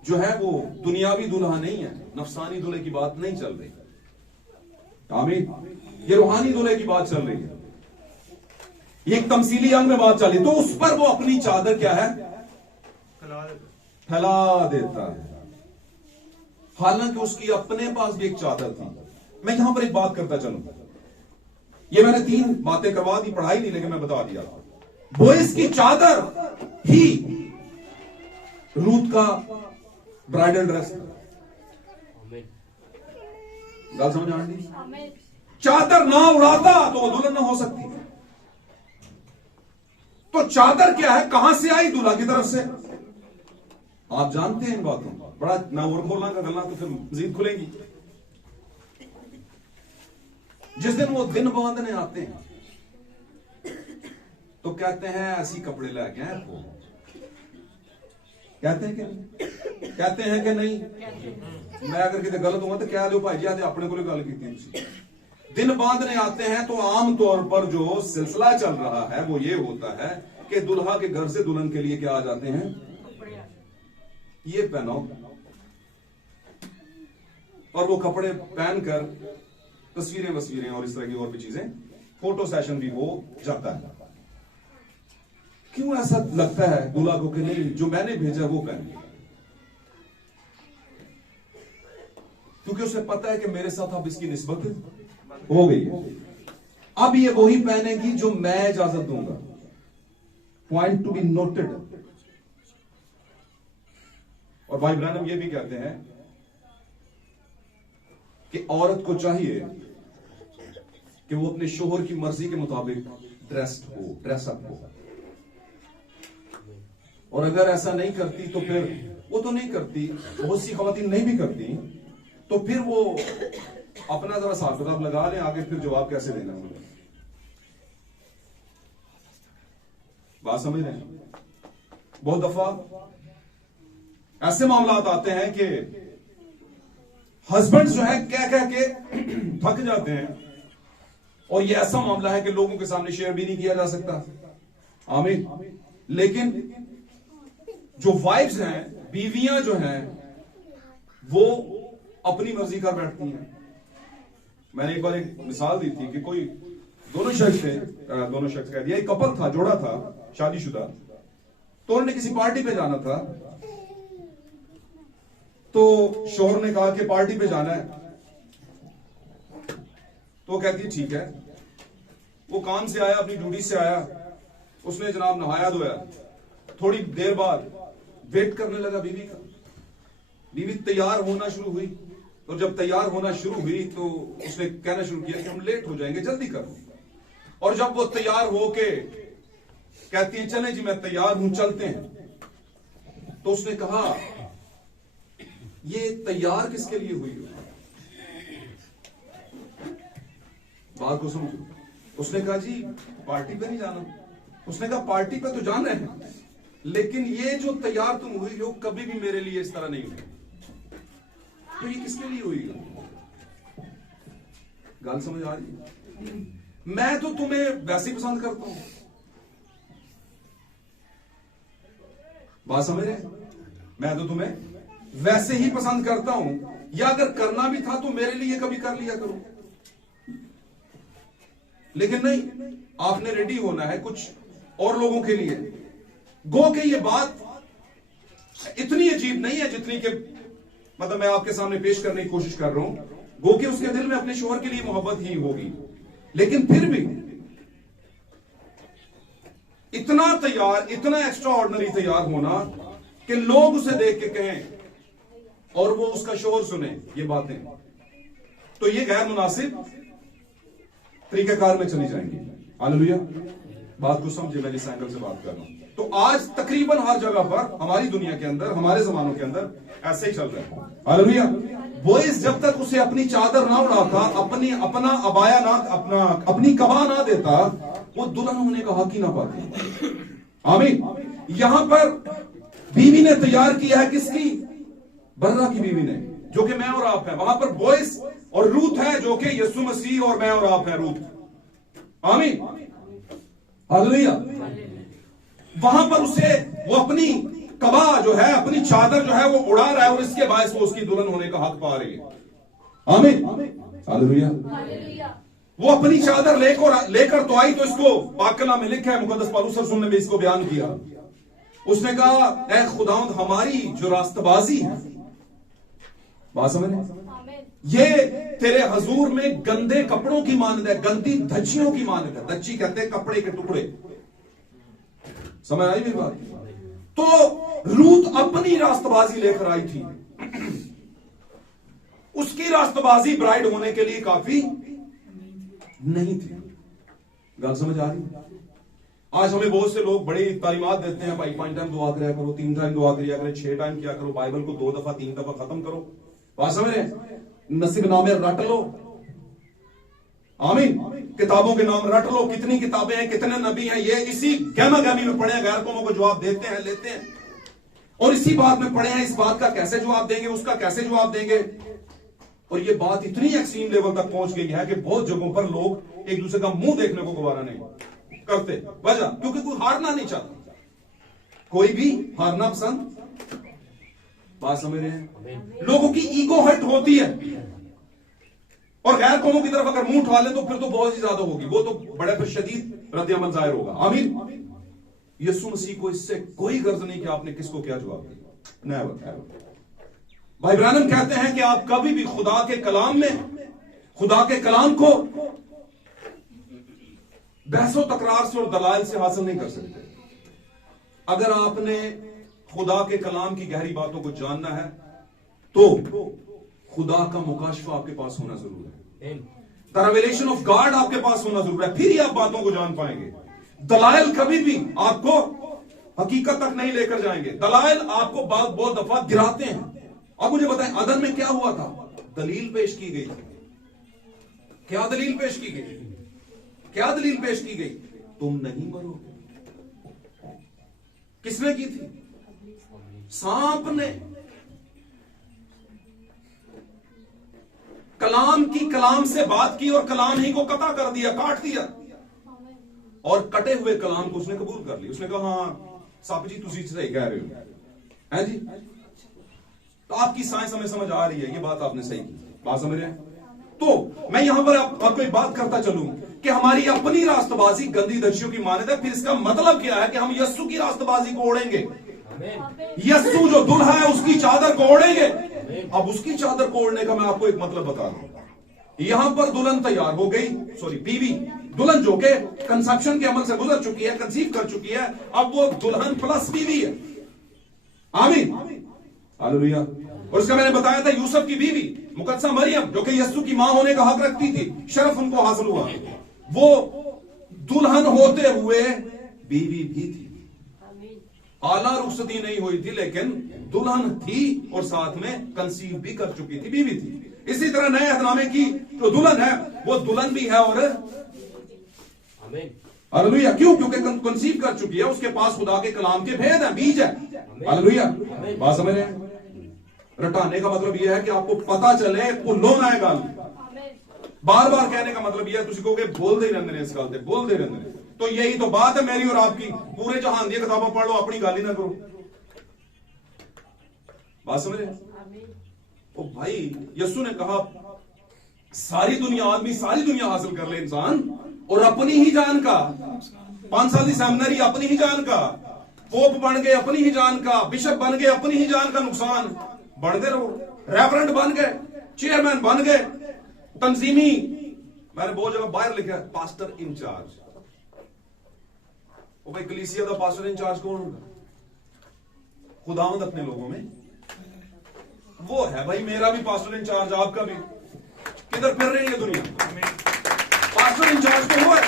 जो है वो दुनियावी दुल्हा नहीं है, नफसानी दूल्हे की बात नहीं चल रही। आमीन। ये रूहानी दूल्हे की बात चल रही है, ये एक तमसीली अंग में बात चल रही। तो उस पर वो अपनी चादर क्या है, फैला देता है। हालांकि उसकी अपने पास भी एक चादर थी। मैं यहां पर एक बात करता चलूं, ये मैंने 3 बातें करवा दी, पढ़ाई नहीं, लेकिन मैं बता दिया। बोइस की चादर ही रूथ का ब्राइडल ड्रेस। गल समझ आ रही? चादर ना उड़ाता तो वो दुल्हन ना हो सकती। तो चादर क्या है, कहां से आई? दूल्हा की तरफ से। आप जानते हैं इन बातों को, बड़ा ना और खोलना का गलना तो फिर मजीद खुलेगी। जिस दिन वो दिन बांधने आते हैं तो कहते हैं ऐसी कपड़े लेके आए वो। कहते हैं कि नहीं? कहते हैं कि नहीं? मैं अगर किसी गलत हुआ तो क्या लो भाई जी, आते अपने को गल की। दिन बांधने आते हैं तो आमतौर पर जो सिलसिला चल रहा है वो ये होता है कि दुल्हा के घर से दुल्हन के लिए क्या आ जाते हैं, ये पहनो, और वो कपड़े पहनकर तस्वीरें और इस तरह की और भी चीजें, फोटो सेशन भी हो जाता है। क्यों ऐसा लगता है दूल्हा को कि नहीं, जो मैंने भेजा वो पहने? क्योंकि उसे पता है कि मेरे साथ अब इसकी निस्बत हो गई है, अब ये वही पहनेगी जो मैं इजाजत दूंगा। Point to be noted. और भाई ब्रैनम ये भी कहते हैं कि औरत को चाहिए कि वो अपने शोहर की मर्जी के मुताबिक ड्रेस्ड हो, ड्रेसअप हो। और अगर ऐसा नहीं करती तो फिर वो तो नहीं करती, बहुत सी खवातीन नहीं भी करती, तो फिर वो अपना जरा हिसाब किताब लगा लें, आगे फिर जवाब कैसे देना उन्हें। बात समझ रहे हैं? बहुत दफा ऐसे मामलात आते हैं कि हस्बैंड जो है कह कह के थक जाते हैं, और ये ऐसा मामला है कि लोगों के सामने शेयर भी नहीं किया जा सकता। आमीन। लेकिन जो वाइफ्स हैं, बीवियां जो हैं, वो अपनी मर्जी कर बैठती हैं। मैंने एक बार एक मिसाल दी थी कि कोई दोनों शख्स कह दिया, एक कपल था, जोड़ा था शादीशुदा, तो उन्होंने किसी पार्टी पे जाना था। तो शोहर ने कहा कि पार्टी पे जाना है, तो कहती है ठीक है। वो काम से आया, अपनी ड्यूटी से आया, उसने जनाब नहाया धोया, थोड़ी देर बाद वेट करने लगा बीवी का। बीवी तैयार होना शुरू हुई, तो जब तैयार होना शुरू हुई तो उसने कहना शुरू किया कि हम लेट हो जाएंगे, जल्दी करो। और जब वो तैयार होके कहती है चले जी मैं तैयार हूं, चलते हैं, तो उसने कहा ये तैयार किसके लिए हुई हो? बात को समझो। उसने कहा जी पार्टी पे नहीं जाना। उसने कहा पार्टी पे तो जान रहे हैं, लेकिन ये जो तैयार तुम हुई हो कभी भी मेरे लिए इस तरह नहीं हुई। तो ये किसके लिए हुई? गाल समझ आ रही है? मैं तो तुम्हें वैसे ही पसंद करता हूं। बात समझ रहे? मैं तो तुम्हें वैसे ही पसंद करता हूं, या अगर करना भी था तो मेरे लिए कभी कर लिया करो। लेकिन नहीं, आपने रेडी होना है कुछ और लोगों के लिए। गो के ये बात इतनी अजीब नहीं है जितनी कि मतलब मैं आपके सामने पेश करने की कोशिश कर रहा हूं। गो के उसके दिल में अपने शोहर के लिए मोहब्बत ही होगी, लेकिन फिर भी इतना तैयार, इतना एक्स्ट्रा ऑर्डिनरी तैयार होना कि लोग उसे देख के कहें और वो उसका शोहर सुने ये बातें, तो ये गैर मुनासिब तरीकाकार में चली जाएंगी। हालेलुया। बात को समझे, मैं जिस एंगल से बात कर रहा हूं। तो आज तकरीबन हर जगह पर हमारी दुनिया के अंदर, हमारे जमानों के अंदर ऐसे ही चल रहा है। हालेलुया। बॉयज जब तक उसे अपनी चादर ना उड़ाता, अपना अबाया ना, अपनी कबा ना देता, वो दुल्हन होने का हक ही ना पाती। आमीन। यहां पर बीवी ने तैयार किया है किसकी? बर्रा की बीवी ने, जो कि मैं और आप है। वहां पर बॉयज और रूथ है, जो कि यीशु मसीह और मैं और आप है, रूथ। आमीन। हालेलुया। वहां पर उसे वो अपनी कबा जो है, अपनी चादर जो है वो उड़ा रहा है, और इसके बायस वो उसकी दुल्हन होने का हक पा रही है। आमीन। हालेलुया। वो अपनी चादर लेकर तो आई, तो इसको पाकला में लिखा है, मुकद्दस पौलुस रसूल ने भी इसको बयान किया। उसने कहा ऐ खुदावंद, हमारी जो रास्तबाजी है, बात समझ रहे? ये तेरे हजूर में गंदे कपड़ों की मानद है, गंदी धज्जियों की मानद है। धज्जी कहते हैं कपड़े के टुकड़े। समझ आई मेरी बात? तो रूत अपनी रास्तबाजी लेकर आई थी। उसकी रास्तबाजी ब्राइड होने के लिए काफी नहीं थी। गल समझ आ रही? आज हमें बहुत से लोग बड़ी तालीमात देते हैं, भाई 5 टाइम दुआ किया करो, 3 टाइम दुआ किया करो, 6 टाइम किया करो, बाइबल को 2 दफा 3 दफा खत्म करो। बात समझ रहे? नसीब नामे रट लो। आमीन। किताबों के नाम रट लो। कितनी किताबें हैं, कितने नबी हैं, ये इसी गहमा गहमी में पड़े हैं, गैर कौमों को जवाब देते हैं, लेते हैं, और इसी बात में पड़े हैं। इस बात का कैसे जवाब देंगे, उसका कैसे जवाब देंगे। और ये बात इतनी एक्सट्रीम लेवल तक पहुंच गई है कि बहुत जगहों पर लोग एक दूसरे का मुंह देखने को गवारा नहीं करते। वजह क्योंकि कोई हारना नहीं चाहता, कोई भी हारना पसंद। बात समझ रहे हैं? लोगों की ईगो हर्ट होती है, और गैर कौमों की तरफ अगर मुंह उठा ले तो फिर तो बहुत ही ज्यादा होगी, वो तो बड़े पर शदीद रद्द-ए-अमल जाहिर होगा। आमीन। यीशु मसीह को इससे कोई गर्ज नहीं कि आपने किसको क्या जवाब दिया। नेवर। भाई ब्रानम कहते हैं कि आप कभी भी खुदा के कलाम में, खुदा के कलाम को बहसो तकरार से और दलाल से हासिल नहीं कर सकते। अगर आपने खुदा के कलाम की गहरी बातों को जानना है तो खुदा का मुकाशफा आपके पास होना जरूर है। द रेवलेशन ऑफ गॉड आपके पास होना जरूर है, फिर ही आप बातों को जान पाएंगे। दलाइल कभी भी आपको हकीकत तक नहीं लेकर जाएंगे। दलाइल आपको बहुत दफा गिराते हैं। अब मुझे बताएं, अदन में क्या हुआ था? दलील पेश की गई। क्या दलील पेश की गई? क्या दलील पेश की गई? तुम नहीं मरोगे। किसने की थी? सांप ने। कलाम से बात की और कलाम ही को कता कर दिया, काट दिया, और कटे हुए कलाम को उसने कबूल कर लिया। उसने कहा हाँ साहब जी तुसी सही कह रहे हो, है जी। तो आपकी साइंस हमें समझ आ रही है, ये बात आपने सही की। बात समझ रहे हैं? तो मैं यहां पर आपको एक बात करता चलूं कि हमारी अपनी रास्तबाजी गंदी दर्शियों की मानद है। फिर इसका मतलब क्या है कि हम यस्सु की रास्तबाजी को ओढ़ेंगे। यस्सु जो दुल्हा है उसकी चादर को ओढ़ेंगे। अब उसकी चादर को ओढ़ने का मैं आपको एक मतलब बता दूं। यहां पर दुल्हन तैयार हो गई, सॉरी बीवी, दुल्हन जो के कंसेप्शन के अमल से गुजर चुकी है, कंसीव कर चुकी है, अब वो दुल्हन प्लस बीवी है। आमीन। हालेलुया। और उसका मैंने बताया था यूसुफ की बीवी मुकद्दसा मरियम, जो कि यस्सु की मां होने का हक रखती थी, शरफ उनको हासिल हुआ, वो दुल्हन होते हुए बीवी भी थी। आला रुखसती नहीं हुई थी, लेकिन दुल्हन थी और साथ में कंसीव भी कर चुकी थी, बीवी थी। इसी तरह नए अहदनामे की जो दुल्हन है वो दुल्हन भी है और हालेलुया। क्यों? क्योंकि कंसीव कर चुकी है, उसके पास खुदा के कलाम के भेद है, बीज है। हालेलुया। बात समझ रहे हैं? रटाने का मतलब यह है कि आपको पता चले भूलो ना गल। बार बार कहने का मतलब यह है तुम कहोगे बोलते ही रहते हैं, इस गल से बोलते रहते हैं। तो यही तो बात है मेरी और आपकी। पूरे जहान दी किताबें पढ़ लो, अपनी गाली ना करो। बात समझ रहे? ओ भाई, यीशु ने कहा सारी दुनिया, आदमी सारी दुनिया हासिल कर ले इंसान, और अपनी ही जान का, 5 साल की सेमिनरी अपनी ही जान का, पोप बन गए अपनी ही जान का, बिशप बन गए अपनी ही जान का, नुकसान बढ़ते रहो। रेवरेंड बन गए, चेयरमैन बन गए, तंजीमी, मैंने बहुत जगह बाहर लिखा है पास्टर इंचार्ज। ओ भाई, कलीसिया का पास्टर इंचार्ज कौन होगा? खुदावंद अपने लोगों में वो है। भाई मेरा भी पास्टर इंचार्ज, आपका भी। किधर फिर रही है दुनिया? पास्टर इंचार्ज तो वो है।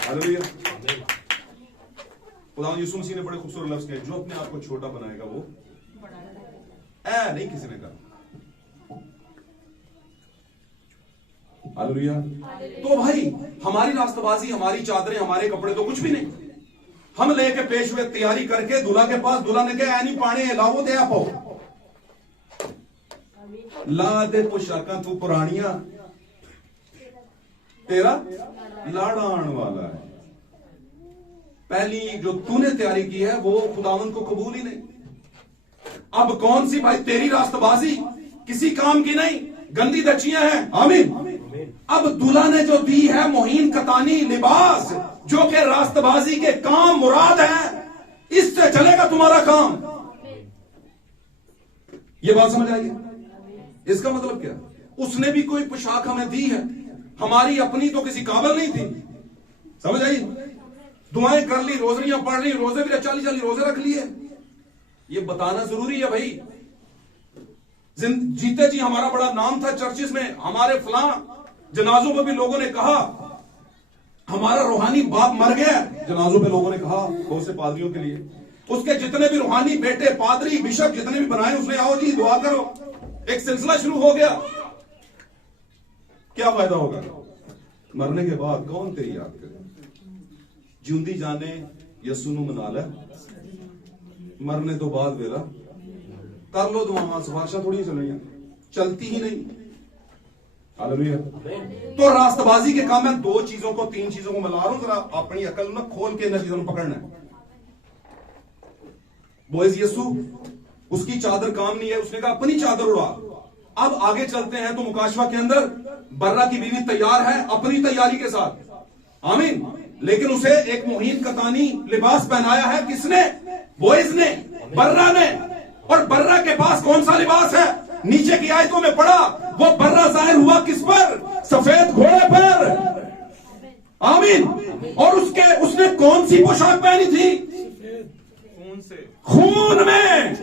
हालेलुया। खुदावंद यीशु मसीह ने बड़े खूबसूरत लफ्ज कहे, जो अपने आप को छोटा बनाएगा वो नहीं किसी ने कहा। हालेलुया। तो भाई हमारी रास्तबाजी, हमारी चादरें, हमारे कपड़े तो कुछ भी नहीं। हम लेके पेश हुए तैयारी करके दूल्हा के पास, दूल्हा ने कहा नहीं पाने लाओ दे आपो, ला दे पोशाका तू पुरानिया, तेरा लाड़ा आने वाला है। पहली जो तूने तैयारी की है वो खुदावंद को कबूल ही नहीं। अब कौन सी भाई तेरी रास्तबाजी किसी काम की नहीं, गंदी दचियां हैं। आमीन। अब दूल्हा ने जो दी है मोहीन कतानी लिबास, जो कि रास्तबाजी के काम मुराद है, इससे चलेगा तुम्हारा काम। ये बात समझ आई? इसका मतलब क्या? उसने भी कोई पोशाक हमें दी है, हमारी अपनी तो किसी काबिल नहीं थी। समझ आई? दुआएं कर ली, रोजरियां पढ़ ली, रोजे भी 40 रोजे रख लिए। ये बताना जरूरी है भाई। जीते जी हमारा बड़ा नाम था चर्चिस में, हमारे फलां जनाजों में भी लोगों ने कहा हमारा रूहानी बाप मर गया। जनाजों में लोगों ने कहा, बहुत से पादरियों के लिए, उसके जितने भी रूहानी बेटे, पादरी, बिशप जितने भी बनाए, उसने आओ जी दुआ करो। एक सिलसिला शुरू हो गया। क्या फायदा होगा? मरने के बाद कौन तेरी याद करे? जिंदी जाने यसू नूं मना ले, मरने तो बाद वेला कर लो दुआवां, सिफारिशां थोड़ी चलनियां, चलती ही नहीं। हालेलुया। तो रास्तबाजी के काम में 2 चीजों को, 3 चीजों को मिला रहा हूं, जरा अपनी अकल में खोल के इन चीजों को पकड़ना है। बोएज यीशु, उसकी चादर काम नहीं है, उसने कहा अपनी चादर उड़ा। अब आगे चलते हैं तो मुकाशवा के अंदर बर्रा की बीवी तैयार है अपनी तैयारी के साथ। आमीन। लेकिन उसे एक मोहीन कतानी लिबास पहनाया है किसने? बोएज ने, बर्रा ने। और बर्रा के पास कौन सा लिबास है? नीचे की आयतों में पढ़ा, वो बर्रा जाहिर हुआ किस पर? सफेद घोड़े पर। आमीन। और उसने कौन सी पोशाक पहनी थी? खून में।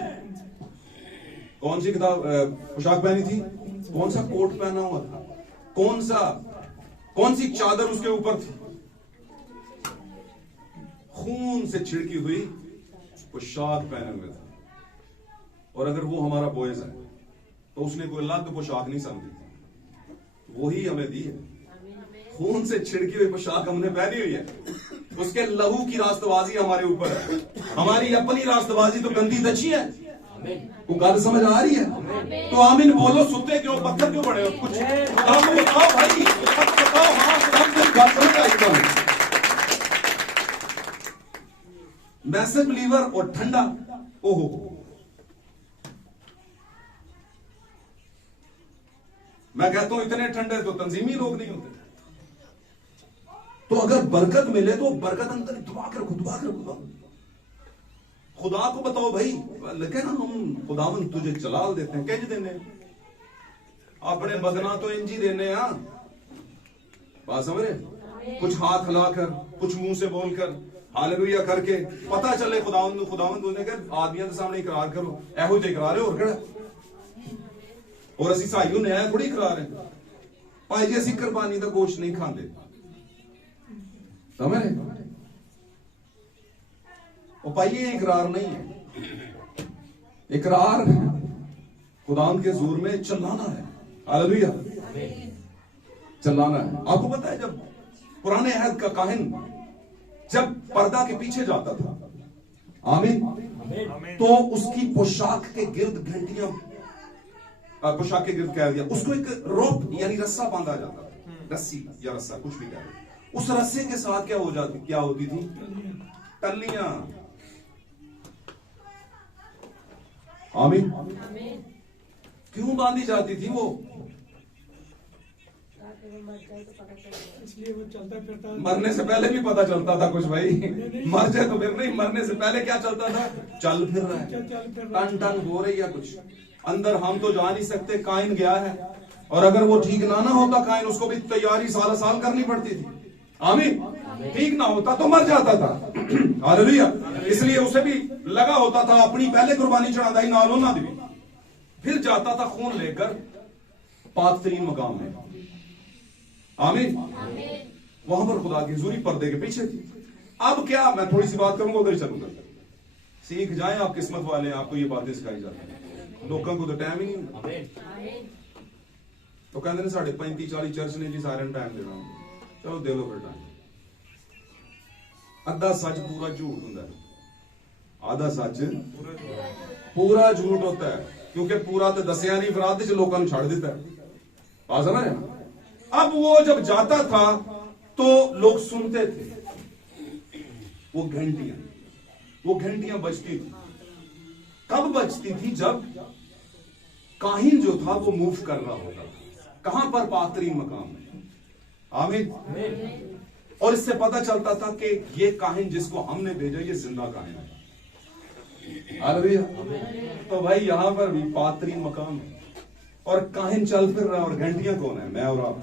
कौन सी किताब पोशाक पहनी थी? कौन सा कोट पहना हुआ था? कौन सी चादर उसके ऊपर थी? खून से छिड़की हुई पोशाक पहने हुए था। और अगर वो हमारा बॉयज है तो उसने कोई अलग पोशाक नहीं समझी, वही हमें दी है। खून से छिड़की हुई पोशाक हमने पहनी हुई है, उसके लहू की रास्तबाजी हमारे ऊपर है। हमारी अपनी रास्तबाजी तो गंदी दची है। को गल समझ आ रही है? तो आमीन बोलो। सुते क्यों, पत्थर क्यों पड़े हो? कुछ बताओ भाई, बताओ। हाँ, मैसेज बिलीवर और ठंडा, ओहो। मैं कहता हूं इतने ठंडे तो तंजीमी लोग नहीं होते। तो अगर बरकत मिले तो बरकत अंदर दुआ करो। खुदा को बताओ भाई, लेकिन हम खुदावन तुझे जलाल देते हैं, कैसे देने? अपने बदना तो इंजी देने। बात समझ रहे? कुछ हाथ हिलाकर, कुछ मुंह से बोलकर, हालेलुया करके पता चले खुदावंद ने कहा आदमियों के सामने इकरार करो। एहो जो इकरार है और केड़ा? और असी साइयों ने थोड़ी इकरार है भाई जी, असी कुर्बानी का गोश्त नहीं खाते। समझ रहे? और भाई ये इकरार नहीं है। इकरार खुदावंद के हुजूर में चिल्लाना है। हालेलुया, चिल्लाना है। आपको पता है जब पुराने अहद का काहिन जब पर्दा के पीछे जाता था, आमीन, तो उसकी पोशाक के गिर्द घंटियां, पोशाक के गिर्द कह दिया, उसको एक रोप यानी रस्सा बांधा जाता था, रस्सी या रस्सा कुछ भी कह रहे। उस रस्से के साथ क्या होती थी? टल्लियां। आमीन। क्यों बांधी जाती थी वो? इसलिए वो चलता फिरता, मरने से पहले भी पता चलता था कुछ भाई, मर जाए तो फिर नहीं, मरने से पहले क्या चलता था? चल फिर रहा है, टन टन हो रही है कुछ अंदर, हम तो जा नहीं सकते। काइन गया है, और अगर वो ठीक ना होता काइन, उसको भी तैयारी साल साल करनी पड़ती थी। आमीन। ठीक ना होता तो मर जाता था। हालेलुया। इसलिए उसे भी लगा होता था अपनी पहले कुर्बानी चढ़ाता ही नालो ना दी, फिर जाता था खून लेकर पाक तरीन मकाम में। आमीन। वहां पर खुदा की हुजूरी पर्दे के पीछे थी। अब क्या, मैं थोड़ी सी बात करूंगा उधर ही चलूंगा। सीख जाएं, आप किस्मत वाले हैं, आपको ये बातें सिखाई जाती हैं। लोगों को तो टाइम ही नहीं। तो कहते हैं साढ़े 35-40 चर्च ने जी सारे टाइम देना, चलो दे लो फिर टाइम। अद्धा सच पूरा झूठ होता है, आधा सच पूरा झूठ होता है, क्योंकि पूरा तो दसिया नहीं, फिर आधे च लोगों ने छड़ दिता है। बात समझ रहे हैं? अब वो जब जाता था तो लोग सुनते थे, वो घंटियां बजती थी। कब बजती थी? जब काहिन जो था वो मूव कर रहा होता था। कहां पर? पाकतरीन मकाम में। आमीन। और इससे पता चलता था कि ये काहिन जिसको हमने भेजा ये जिंदा काहिन है। हालेलुया। तो भाई यहां पर भी पाकतरीन मकाम है, और काहिन चल फिर रहा है, और घंटियां कौन है? मैं और आप।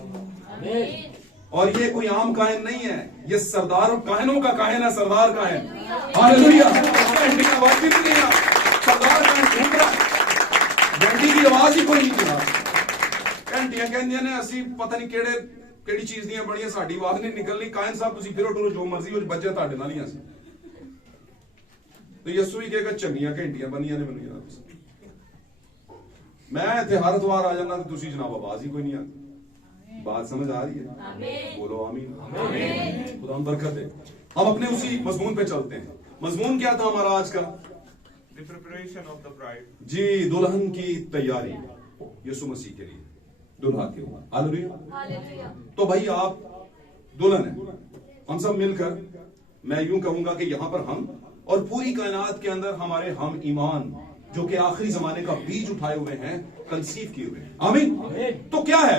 और ये कोई आम काहिन नहीं है, ये सरदार और काहिनों का काहिन है, सरदार काहिन। हालेलुया। घंटियां वाजिब नहीं है, सरदार काहिन घूम रहा है, घंटी की आवाज ही कोई नहीं सुना। घंटियां कहंदियां ने असी पता नहीं केड़ी चीज ਦੀਆਂ ਬੜੀਆਂ, ਸਾਡੀ ਆਵਾਜ਼ ਨਹੀਂ ਨਿਕਲਣੀ। ਕਾਇਨ ਸਾਹਿਬ ਤੁਸੀਂ ਫਿਰੋ ਟੁਰੋ ਜੋ ਮਰਜ਼ੀ ਹੋ, ਬੱਚੇ ਤੁਹਾਡੇ ਨਾਲ ਹੀ ਅਸੀਂ। ਤੇ ਯਿਸੂ ਹੀ ਕਹੇਗਾ ਚੰਗੀਆਂ ਘੰਟੀਆਂ ਬੰਨੀਆਂ ਨੇ ਮੈਨੂੰ ਯਾਰ। मैं इतने हर द्वार आ जाना तो तुसी जनाब आवाज ही कोई नहीं आती। बात समझ आ रही है? आमीन। बोलो आमीन। खुदा बरकत दे। हम अपने उसी मजमून पे चलते हैं। मजमून क्या था हमारा आज का? The preparation of the bride. जी, दुल्हन की तैयारी यीशु मसीह के लिए, दुल्हा के ऊपर। हालेलुया। तो भाई आप दुल्हन है, हम सब मिलकर, मैं यूं कहूंगा कि यहां पर हम और पूरी कायनात के अंदर हमारे हम ईमान जो कि आखिरी जमाने का बीज उठाए हुए हैं, कंसीव किए हुए हैं। आमीन। तो क्या है?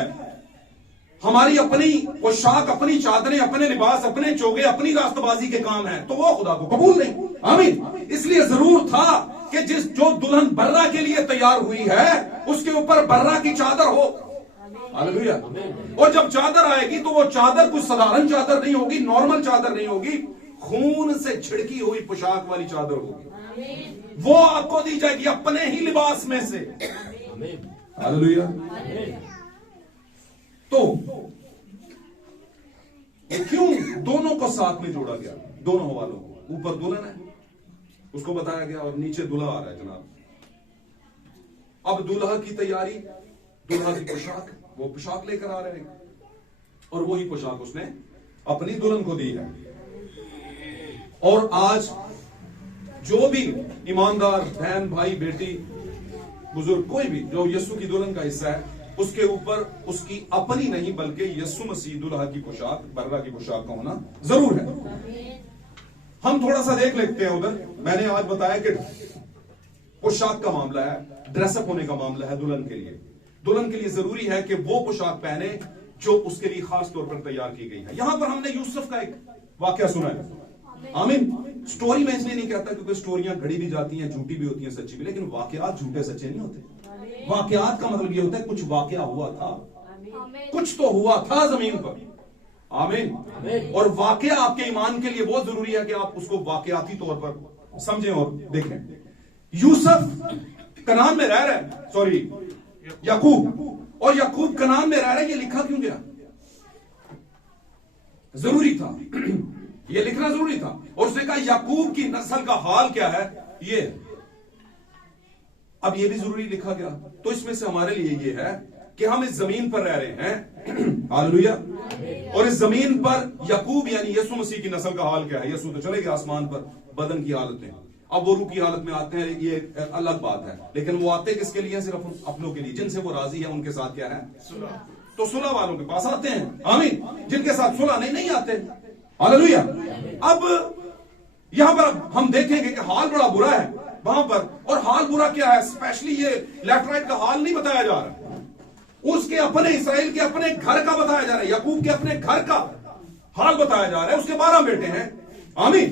हमारी अपनी पोशाक, अपनी चादरें, अपने लिबास, अपने चोगे, अपनी रास्तबाजी के काम है, तो वो खुदा को कबूल नहीं। आमीन। इसलिए जरूर था कि जो दुल्हन बर्रा के लिए तैयार हुई है उसके ऊपर बर्रा की चादर हो। हालेलुया। और जब चादर आएगी तो वो चादर कुछ साधारण चादर नहीं होगी, नॉर्मल चादर नहीं होगी, खून से छिड़की हुई पोशाक वाली चादर होगी। वो आपको दी जाएगी अपने ही लिबास में से। हालेलुया। तो ये क्यों दोनों को साथ में जोड़ा गया? दोनों वालों को, ऊपर दुल्हन है उसको बताया गया और नीचे दूल्हा आ रहा है जनाब। अब दूल्हा की तैयारी, दूल्हा की पोशाक, वो पोशाक लेकर आ रहे हैं, और वही पोशाक उसने अपनी दुल्हन को दी है। और आज जो भी ईमानदार बहन, भाई, बेटी, बुजुर्ग, कोई भी जो यीशु की दुल्हन का हिस्सा है, उसके ऊपर उसकी अपनी नहीं बल्कि यीशु मसीह दुल्हा की पोशाक, बर्रा की पोशाक का होना जरूर है। हम थोड़ा सा देख लेते हैं उधर। मैंने आज बताया कि पोशाक का मामला है, ड्रेसअप होने का मामला है दुल्हन के लिए। दुल्हन के लिए जरूरी है कि वो पोशाक पहने जो उसके लिए खास तौर पर तैयार की गई है। यहां पर हमने यूसुफ का एक वाकया सुना है। आमीन। स्टोरी मैं इसलिए नहीं कहता क्योंकि स्टोरियां घड़ी भी जाती हैं, झूठी भी होती हैं, सच्ची भी, लेकिन वाकयात झूठे सच्चे नहीं होते। वाकयात का मतलब ये होता है कुछ वाकया हुआ था, कुछ तो हुआ था जमीन पर। आमीन। और वाकया आपके ईमान के लिए बहुत जरूरी है कि आप उसको वाकयाती तौर पर समझें और देखें। यूसुफ कनान में रह रहे, सॉरी याकूब, और याकूब कनान में रह रहे, ये लिखा क्यों गया? जरूरी था, ये लिखना जरूरी था। और उसने कहा याकूब की नस्ल का हाल क्या है? ये अब ये भी जरूरी लिखा गया, तो इसमें से हमारे लिए ये है कि हम इस जमीन पर रह रहे हैं, हालेलुया। और इस जमीन पर याकूब यानी यीशु मसीह की नस्ल का हाल क्या है? यीशु तो चले गए आसमान पर बदन की हालत में, अब वो रूह की हालत में आते हैं, ये अलग बात है। लेकिन वो आते किसके लिए? सिर्फ अपनों के लिए, जिनसे वो राजी है उनके साथ क्या है? तो सुलह वालों के पास आते हैं, आमीन। जिनके साथ सुलह नहीं आते, हालेलुया। अब यहां पर हम देखेंगे कि हाल बड़ा बुरा है वहां पर। और हाल बुरा क्या है? स्पेशली ये लेफ्ट राइट का हाल नहीं बताया जा रहा, उसके अपने इसराइल के अपने घर का बताया जा रहा है, याकूब के अपने घर का हाल बताया जा रहा है। उसके 12 बेटे हैं, आमीन।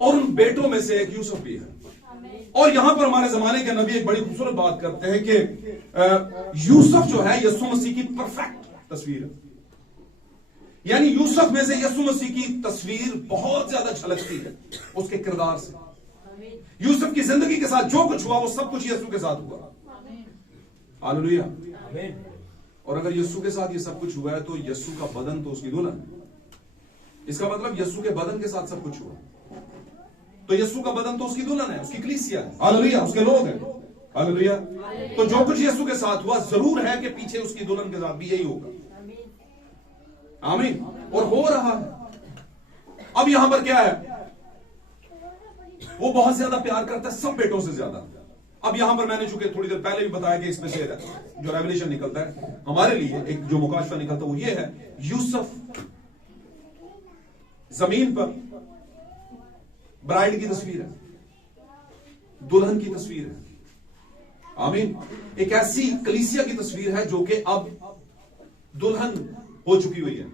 और उन बेटों में से एक यूसुफ भी है। और यहां पर हमारे जमाने के नबी एक बड़ी खूबसूरत बात करते हैं कि यूसुफ जो है यीशु मसीह की परफेक्ट तस्वीर है। यानी यूसुफ में से यीशु मसीह की तस्वीर बहुत ज्यादा झलकती है उसके किरदार से। यूसुफ की जिंदगी के साथ जो कुछ हुआ वो सब कुछ यीशु के साथ हुआ, हालेलुया। और अगर यीशु के साथ ये सब कुछ हुआ है तो यीशु का बदन तो उसकी दुल्हन, इसका मतलब यीशु के बदन के साथ सब कुछ हुआ, तो यीशु का बदन तो उसकी दुल्हन है, उसकी कलीसिया है, हालेलुया, उसके लोग हैं, हालेलुया। तो जो कुछ यीशु के साथ हुआ जरूर है कि पीछे उसकी दुल्हन के साथ भी यही होगा, आमीन। और हो रहा है। अब यहां पर क्या है? वो बहुत ज्यादा प्यार करता है सब बेटों से ज्यादा। अब यहां पर मैंने चूंकि थोड़ी देर पहले भी बताया कि इसमें से जो रेवलेशन निकलता है हमारे लिए, एक जो मुकाशफा निकलता है वो ये है, यूसुफ जमीन पर ब्राइड की तस्वीर है, दुल्हन की तस्वीर है, आमीन। एक ऐसी कलीसिया की तस्वीर है जो कि अब दुल्हन हो चुकी हुई है।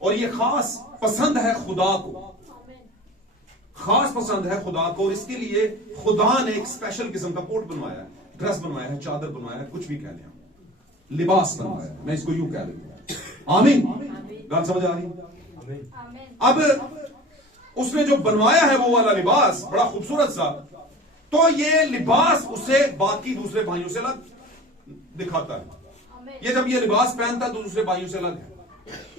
और ये खास पसंद है खुदा को, खास पसंद है खुदा को। और इसके लिए खुदा ने एक स्पेशल किस्म का कोट बनवाया है, ड्रेस बनवाया है, चादर बनवाया है, कुछ भी कह लें, लिबास बनवाया है, मैं इसको यूं कह लेता, आमीन। बात समझ आ रही? अब उसने जो बनवाया है वो वाला लिबास बड़ा खूबसूरत सा, तो ये लिबास उसे बाकी दूसरे भाइयों से अलग दिखाता है। ये जब ये लिबास पहनता है तो दूसरे भाइयों से अलग है,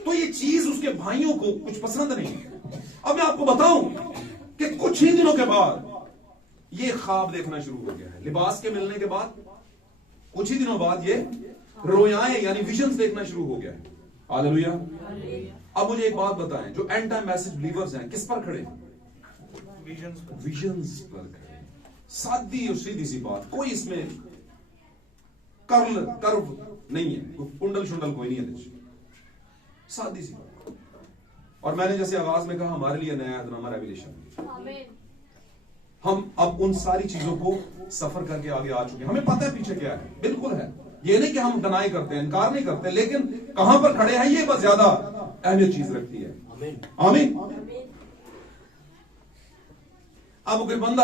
तो ये चीज उसके भाइयों को कुछ पसंद नहीं है। अब मैं आपको बताऊं कि कुछ ही दिनों के बाद ये ख्वाब देखना शुरू हो गया है। लिबास के मिलने के बाद कुछ ही दिनों बाद ये रोयाएं यानी विजन्स देखना शुरू हो गया है, हालेलुया। अब मुझे एक बात बताएं, जो एंड टाइम मैसेज बिलीवर्स हैं किस पर खड़े हैं? विजन्स पर खड़े। सादी और सीधी सी बात, कोई इसमें कर्व नहीं है, कुंडल शुंडल कोई नहीं है, सादी सी बात। और मैंने जैसे आगाज में कहा हमारे लिए नया ड्रामा रेवलेशन, हम अब उन सारी चीजों को सफर करके आगे आ चुके हैं, हमें पता है पीछे क्या है, बिल्कुल है। ये नहीं कि हम डिनाई करते हैं, इनकार नहीं करते, लेकिन कहां पर खड़े हैं ये बस ज्यादा अहमियत चीज रखती है, आमीन। अब कोई बंदा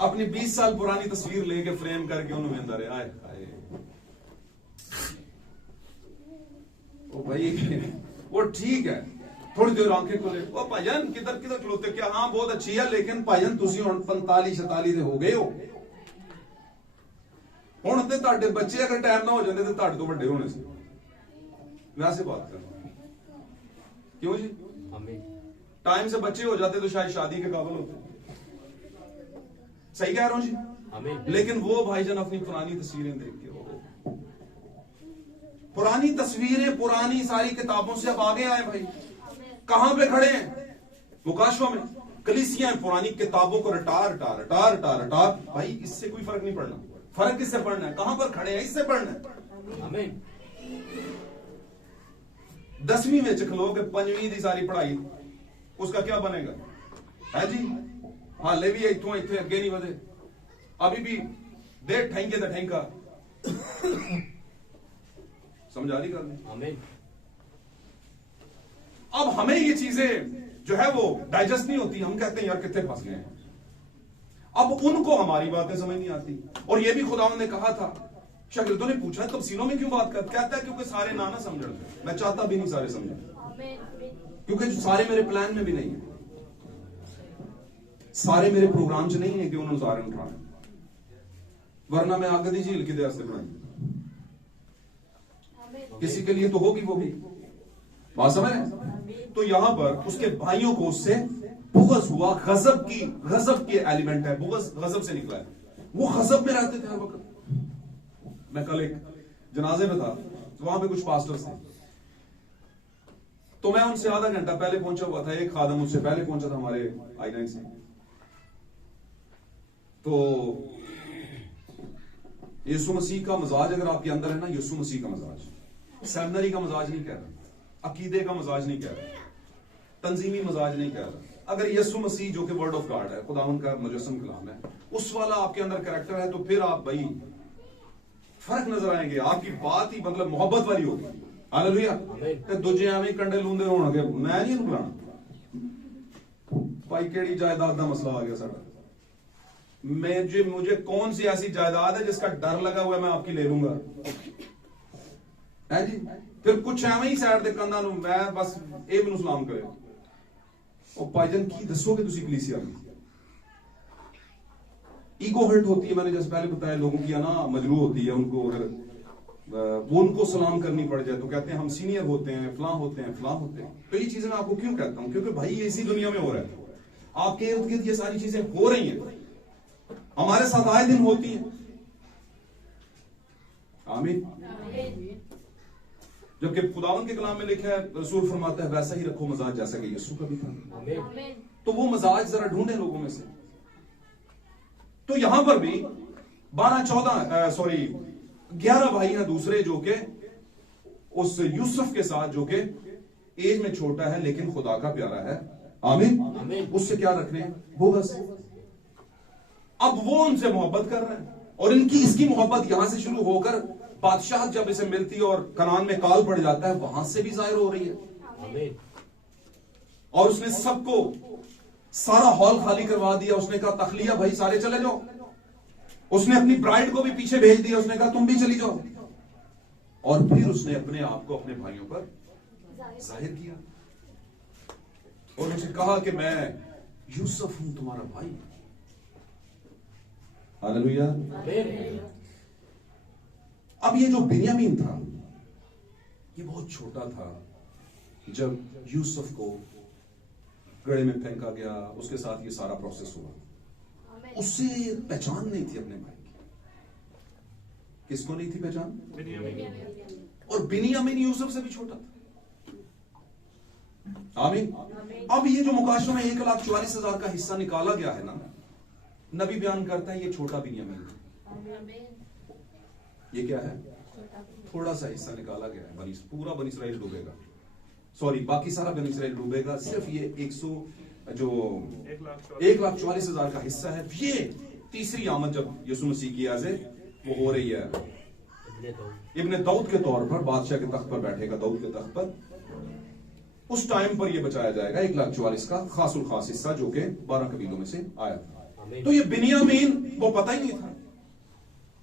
अपनी 20 साल पुरानी तस्वीर लेके फ्रेम करके उन्होंने अंदर आए ओ भाई वो ठीक है, थोड़ी देर आंखें खोले, ओ भाईजान किधर किधर खलोते, क्या हाँ बहुत अच्छी है, लेकिन भाईजान तुसी हुण 45-46 ਦੇ ਹੋ ਗਏ ਹੋ, ਹੁਣ ਤੇ ਤੁਹਾਡੇ ਬੱਚੇ अगर टाइम ना हो जाते तो ਤੁਹਾਡੇ ਤੋਂ ਵੱਡੇ होने से, वैसे बात कर, क्यों जी? टाइम से बच्चे हो जाते तो शायद शादी के काबिल होते, सही कह रहा हूं जी। लेकिन वो भाईजान अपनी पुरानी तस्वीरें देख के, पुरानी तस्वीरें, पुरानी सारी किताबों से अब आगे आए भाई, कहां पे खड़े हैं? मुकाशवा में कलीसियां पुरानी किताबों को रटा भाई, इससे कोई फर्क नहीं पड़ना। फर्क किससे पड़ना है? कहां पर खड़े हैं, इससे पढ़ना है। 10वीं में खलो के 5वीं की सारी पढ़ाई, उसका क्या बनेगा है जी? हाले भी इतों इतने अगे नहीं बढ़े, अभी भी दे ठेंगे तो ठेंका, समझ आ रही गल? अब हमें ये चीजें जो है वो डाइजेस्ट नहीं होती, हम कहते हैं यार कितने फंस गए हैं। अब उनको हमारी बातें समझ नहीं आती। और ये भी खुदावंद ने कहा था, शागिर्दों ने पूछा तफसीलों में क्यों बात कर, कहता है क्योंकि सारे ना समझ, मैं चाहता भी नहीं सारे समझे, क्योंकि सारे मेरे प्लान में भी नहीं है, सारे मेरे प्रोग्राम च नहीं है कि उन्होंने सारे उठाने, वरना मैं आगे दी झील किधर से बनाई, किसी के लिए तो होगी वो भी, बात समझ रहे? तो यहां पर उसके भाइयों को उससे बुग़्ज़ हुआ, गजब की एलिमेंट है, बुग़्ज़ गजब से निकला है। वो गजब में रहते थे हर वक्त। मैं कल एक जनाजे में था, तो वहां पे कुछ पास्टर्स थे, तो मैं उनसे आधा घंटा पहले पहुंचा हुआ था। एक खादम मुझसे पहले पहुंचा था हमारे I-9 से। तो यीशु मसीह का मजाज अगर आपके अंदर है ना, यीशु मसीह का मजाज, सेमिनरी का मजाज नहीं कह रहा, अकीदे का मजाज नहीं कह रहा, तंजीमी मजाज नहीं कह रहा। अगर यीशु मसीह जो कि वर्ड ऑफ गॉड है, खुदावन का मुजस्सम कलाम है, उस वाला आपके अंदर कैरेक्टर है, तो फिर आप भाई फर्क नजर आएंगे। आपकी बात ही मतलब मोहब्बत वाली होगी। हालेलुया। ते दूजे एवं कंडे लूंदे होणगे, मैं नहीं बुलाना भाई। केड़ी जायदाद का मसला आ गया साडा। मुझे कौन सी ऐसी जायदाद है जिसका डर लगा हुआ है मैं आपकी ले लूंगा, है जी। फिर कुछ एवं ही साइड दे कंधा नूं मैं बस ये मैनूं सलाम करे। और भाईजान की दसोगे तुसी कलीसिया में? ईगो हर्ट होती है। मैंने जैसे पहले बताया, लोगों की ना मजरू होती है, उनको अगर वो उनको सलाम करनी पड़ जाए तो कहते हैं हम सीनियर होते हैं, फलां होते हैं, फलां होते हैं। तो ये चीजें मैं आपको क्यों कहता हूं? क्योंकि भाई ये इसी दुनिया में हो रहा है। आपके इर्द गिर्द ये सारी चीजें हो रही हैं, हमारे साथ आए दिन होती हैं। आमीन। जबकि खुदावन के कलाम में लिखा है, रसूल फरमाता है वैसा ही रखो मजाज जैसा कि यीशु का भी था। तो वो मजाज जरा ढूंढे लोगों में से। तो यहां पर भी 11 भाई हैं दूसरे, जो के उस यूसुफ के साथ, जो के एज में छोटा है लेकिन खुदा का प्यारा है। आमीन। उससे क्या रखने? वो बस अब वो उनसे मोहब्बत कर रहे हैं, और इनकी इसकी मोहब्बत यहां से शुरू होकर बादशाह जब इसे मिलती है और कनान में काल पड़ जाता है, वहां से भी जाहिर हो रही है। और उसने सबको सारा हॉल खाली करवा दिया। उसने कहा तखलिया भाई सारे चले जाओ। उसने अपनी ब्राइड को भी पीछे भेज दिया। उसने कहा तुम भी चली जाओ। और फिर उसने अपने आप को अपने भाइयों पर जाहिर किया और उनसे कहा कि मैं यूसुफ हूं तुम्हारा भाई। हालेलुया। अब ये जो बिन्यामीन था, ये बहुत छोटा था जब यूसुफ को गड़े में फेंका गया। उसके साथ ये सारा प्रोसेस हुआ। उसे पहचान नहीं थी अपने भाई की। किसको नहीं थी पहचान? और बिन्यामीन यूसुफ से भी छोटा था। आमीन। अब ये जो मुकाशों में 1,44,000 का हिस्सा निकाला गया है ना, नबी बयान करता है ये छोटा बिन्यामीन है। ये क्या है? थोड़ा सा हिस्सा निकाला गया है। पूरा बनी इस्राइल डूबेगा, सॉरी बाकी सारा बनी इस्राइल डूबेगा। सिर्फ ये 1,44,000 का हिस्सा है। ये तीसरी आमद जब यीशु मसीह की आज़े वो हो रही है, इब्ने दाऊद के तौर पर बादशाह के तख्त पर बैठेगा, दाऊद के तख्त पर। उस टाइम पर ये बचाया जाएगा 1,44,000 का खासुल खास हिस्सा, जो कि 12 कबीलों में से आया था। तो ये बिन्यामीन वो पता ही नहीं था,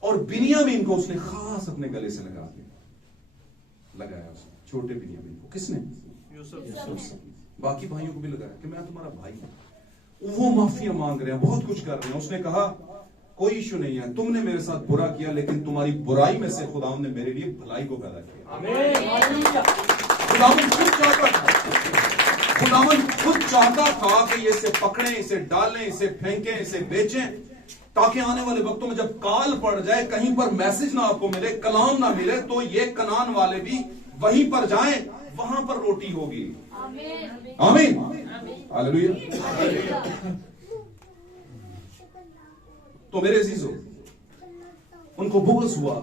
और बिन्यामीन को उसने खास अपने गले से लगाया उसने, छोटे बिन्यामीन को। किसने? यूसुफ। बाकी भाइयों को भी लगाया कि मैं तुम्हारा भाई हूं। वो माफिया मांग रहे हैं, बहुत कुछ कर रहे हैं। उसने कहा कोई इशू नहीं है, तुमने मेरे साथ बुरा किया, लेकिन तुम्हारी बुराई में से खुदावन ने मेरे लिए भलाई को पैदा किया। खुदावन खुद चाहता था कि ये इसे पकड़ें, इसे डालें, इसे फेंकें, इसे बेचें, ताकि आने वाले वक्तों में जब काल पड़ जाए, कहीं पर मैसेज ना आपको मिले, कलाम ना मिले, तो ये कनान वाले भी वहीं पर जाएं, वहां पर रोटी होगी। आमीन। हालेलुया। तो मेरे अजीजों, उनको बुग़्ज़ हुआ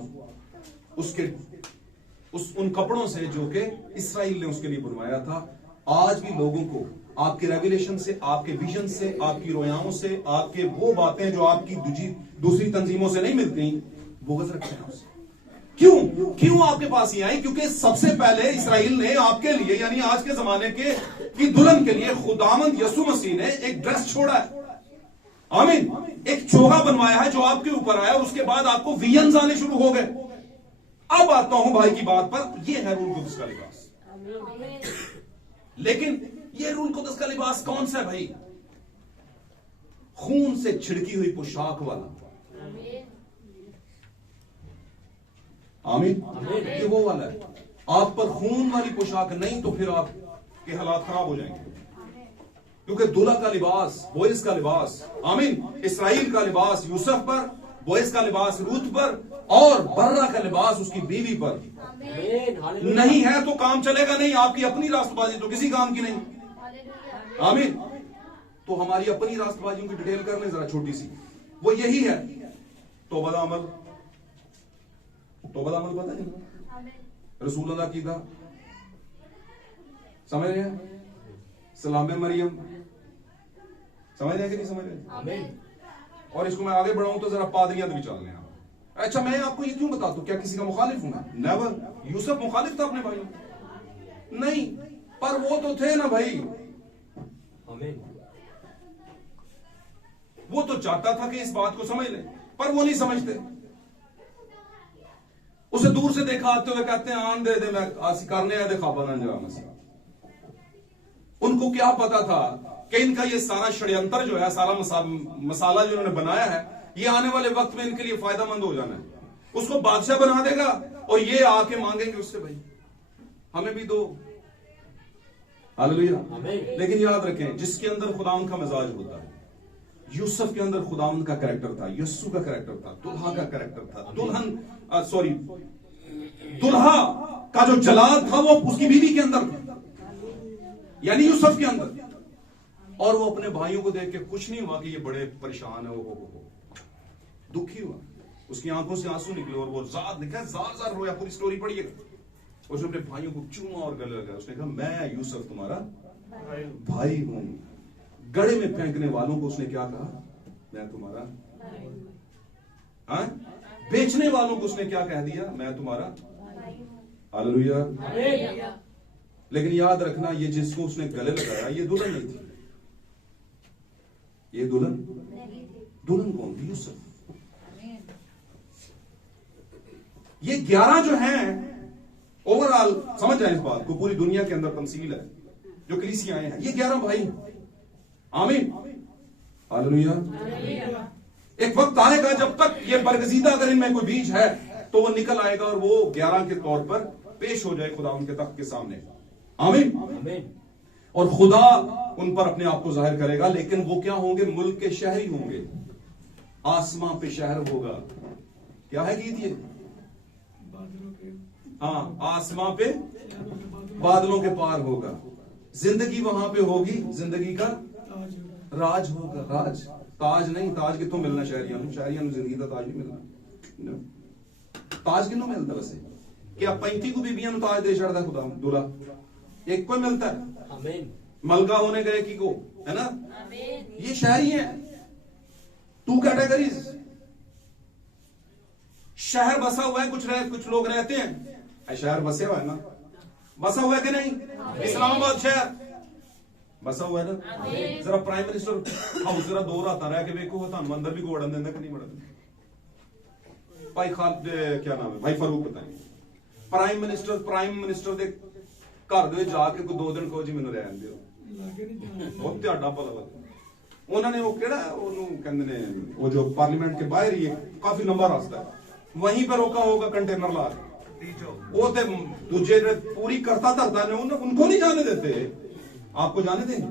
उन कपड़ों से जो कि इस्राएल ने उसके लिए बनवाया था। आज भी लोगों को आपके रेवलेशन से, आपके विजन से, आपकी रोयाओं से, आपके वो बातें जो आपकी दूसरी तंजीमों से नहीं मिलती, बुग़्ज़ रखते हैं उससे। क्यों आपके पास ये आई? क्योंकि सबसे पहले इस्राएल ने आपके लिए, यानी आज के जमाने की दुल्हन के लिए, खुदावंद यीशु मसीह ने एक ड्रेस छोड़ा है। आमीन। एक चोगा बनवाया है जो आपके ऊपर आया, उसके बाद आपको विजन्स आने शुरू हो गए। अब आता हूं भाई की बात पर। यह है रूल कुदस का लिबास। लेकिन यह रूल कुदस का लिबास कौन सा है भाई? खून से छिड़की हुई पोशाक वाला। आमीन। ये वो वाला है। आप पर खून वाली पोशाक नहीं तो फिर आपके हालात खराब हो जाएंगे। क्योंकि दूल्हा का लिबास, बोयस का लिबास, आमीन, इस्राएल का लिबास यूसुफ पर, बोएज का लिबास रूत पर और बर्रा का लिबास उसकी बीवी पर नहीं है तो काम चलेगा नहीं। आपकी अपनी राष्ट्रबाजी तो किसी काम की नहीं। आमीन। तो हमारी अपनी राष्ट्रबाजियों की डिटेल कर लें जरा छोटी सी, वो यही है तौबा अमल। तौबा अमल पता है रसूल अल्लाह कीदा, समझ रहे हैं? सलाम मरियम समझ रहे हैं कि नहीं समझ रहे? और इसको मैं आगे बढ़ाऊं तो जरा पादरियां भी चल रहे हैं। अच्छा मैं आपको ये क्यों बताता हूं, क्या किसी का मुखालिफ हूं मैं? नेवर। यूसुफ मुखालिफ था अपने भाइयों? नहीं, पर वो तो थे ना भाई। वो तो चाहता था कि इस बात को समझ ले, पर वो नहीं समझते। उसे दूर से देखा आते हुए कहते हैं आन दे मैं आसी करने आए खाबा ना जा मसीह। उनको क्या पता था कि इनका ये सारा षड्यंत्र जो है, सारा मसाला जो इन्होंने बनाया है, ये आने वाले वक्त में इनके लिए फायदेमंद हो जाना है। उसको बादशाह बना देगा और ये आके मांगेंगे उससे भाई हमें भी दो। हालेलुया। लेकिन याद रखें जिसके अंदर खुदावंद का मिजाज होता है, यूसुफ के अंदर खुदावंद का कैरेक्टर था, यस्सु का कैरेक्टर था, दुल्हा का कैरेक्टर था, दुल्हा का जो जलाल था वो उसकी बीवी के अंदर था, यानी यूसुफ के अंदर। और वो अपने भाइयों को देख के खुश नहीं हुआ कि ये बड़े परेशान है, वो दुखी हुआ, उसकी आंखों से आंसू निकले और वो जार रोया। पूरी स्टोरी पढ़िएगा। उसने अपने भाइयों को चूमा और गले लगाया। उसने कहा मैं यूसुफ तुम्हारा भाई हूं। गड़े में फेंकने वालों को उसने क्या कहा? मैं तुम्हारा। हाँ? बेचने वालों को उसने क्या कह दिया? मैं तुम्हारा। हालेलुया। लेकिन याद रखना ये जिसको उसने गले लगाया ये दुल्हन नहीं थी। ये दुल्हन कौन थी? यूसुफ। ये 11 जो हैं ओवरऑल समझ जाए इस बात को, पूरी दुनिया के अंदर तमसील है जो कलीसियाएं हैं, ये 11 भाई। आमीन। हालेलुया। एक वक्त आएगा जब तक ये बरगजीदा अगर इनमें कोई बीज है तो वो निकल आएगा और वो 11 के तौर पर पेश हो जाए खुदा उनके तख्त के सामने। आमीन। और खुदा उन पर अपने आप को जाहिर करेगा। लेकिन वो क्या होंगे? मुल्क के शहरी होंगे। आसमां पे शहर होगा। क्या है गीत ये? हाँ, आसमां पे बादलों के पार होगा। जिंदगी वहां पे होगी, जिंदगी का राज होगा। राज, ताज नहीं। ताज कितों मिलना? शहरियां जिंदगी का ताज नहीं मिलना। ताज कितों मिलता वैसे? क्या 35 को बीबियां ताज दे छड़ता खुदा दूल्हा? एक को मिलता है। मलका होने गए की को, है ना? ये शहरी हैं। 2 कैटेगरीज। शहर बसा हुआ है, कुछ लोग रहते हैं। शहर बसे हुआ है ना? बसा हुआ है कि नहीं? इस्लामाबाद शहर बसा हुआ है ना? जरा प्राइम मिनिस्टर हाउस जरा दौर आता रहा कि देखो तुम अंदर भी को वड़न देंगे कि नहीं वड़न? भाई क्या नाम है? भाई फारूक बताएंगे। प्राइम मिनिस्टर दे घर दे जाके कोई 2 दिन कहो जी मैनू रहन दिओ, बहुत ਤੁਹਾਡਾ ਭਲਾ ਵਾ। उन्होंने वो केड़ा ओनू कहंदे ने वो जो पार्लियामेंट के बाहर ही काफी लंबा रास्ता है, वहीं पर रोका होगा कंटेनर ला के। वो तो दूजे पूरी करता धरता ने उनको नहीं जाने देते। आपको जाने देंगे?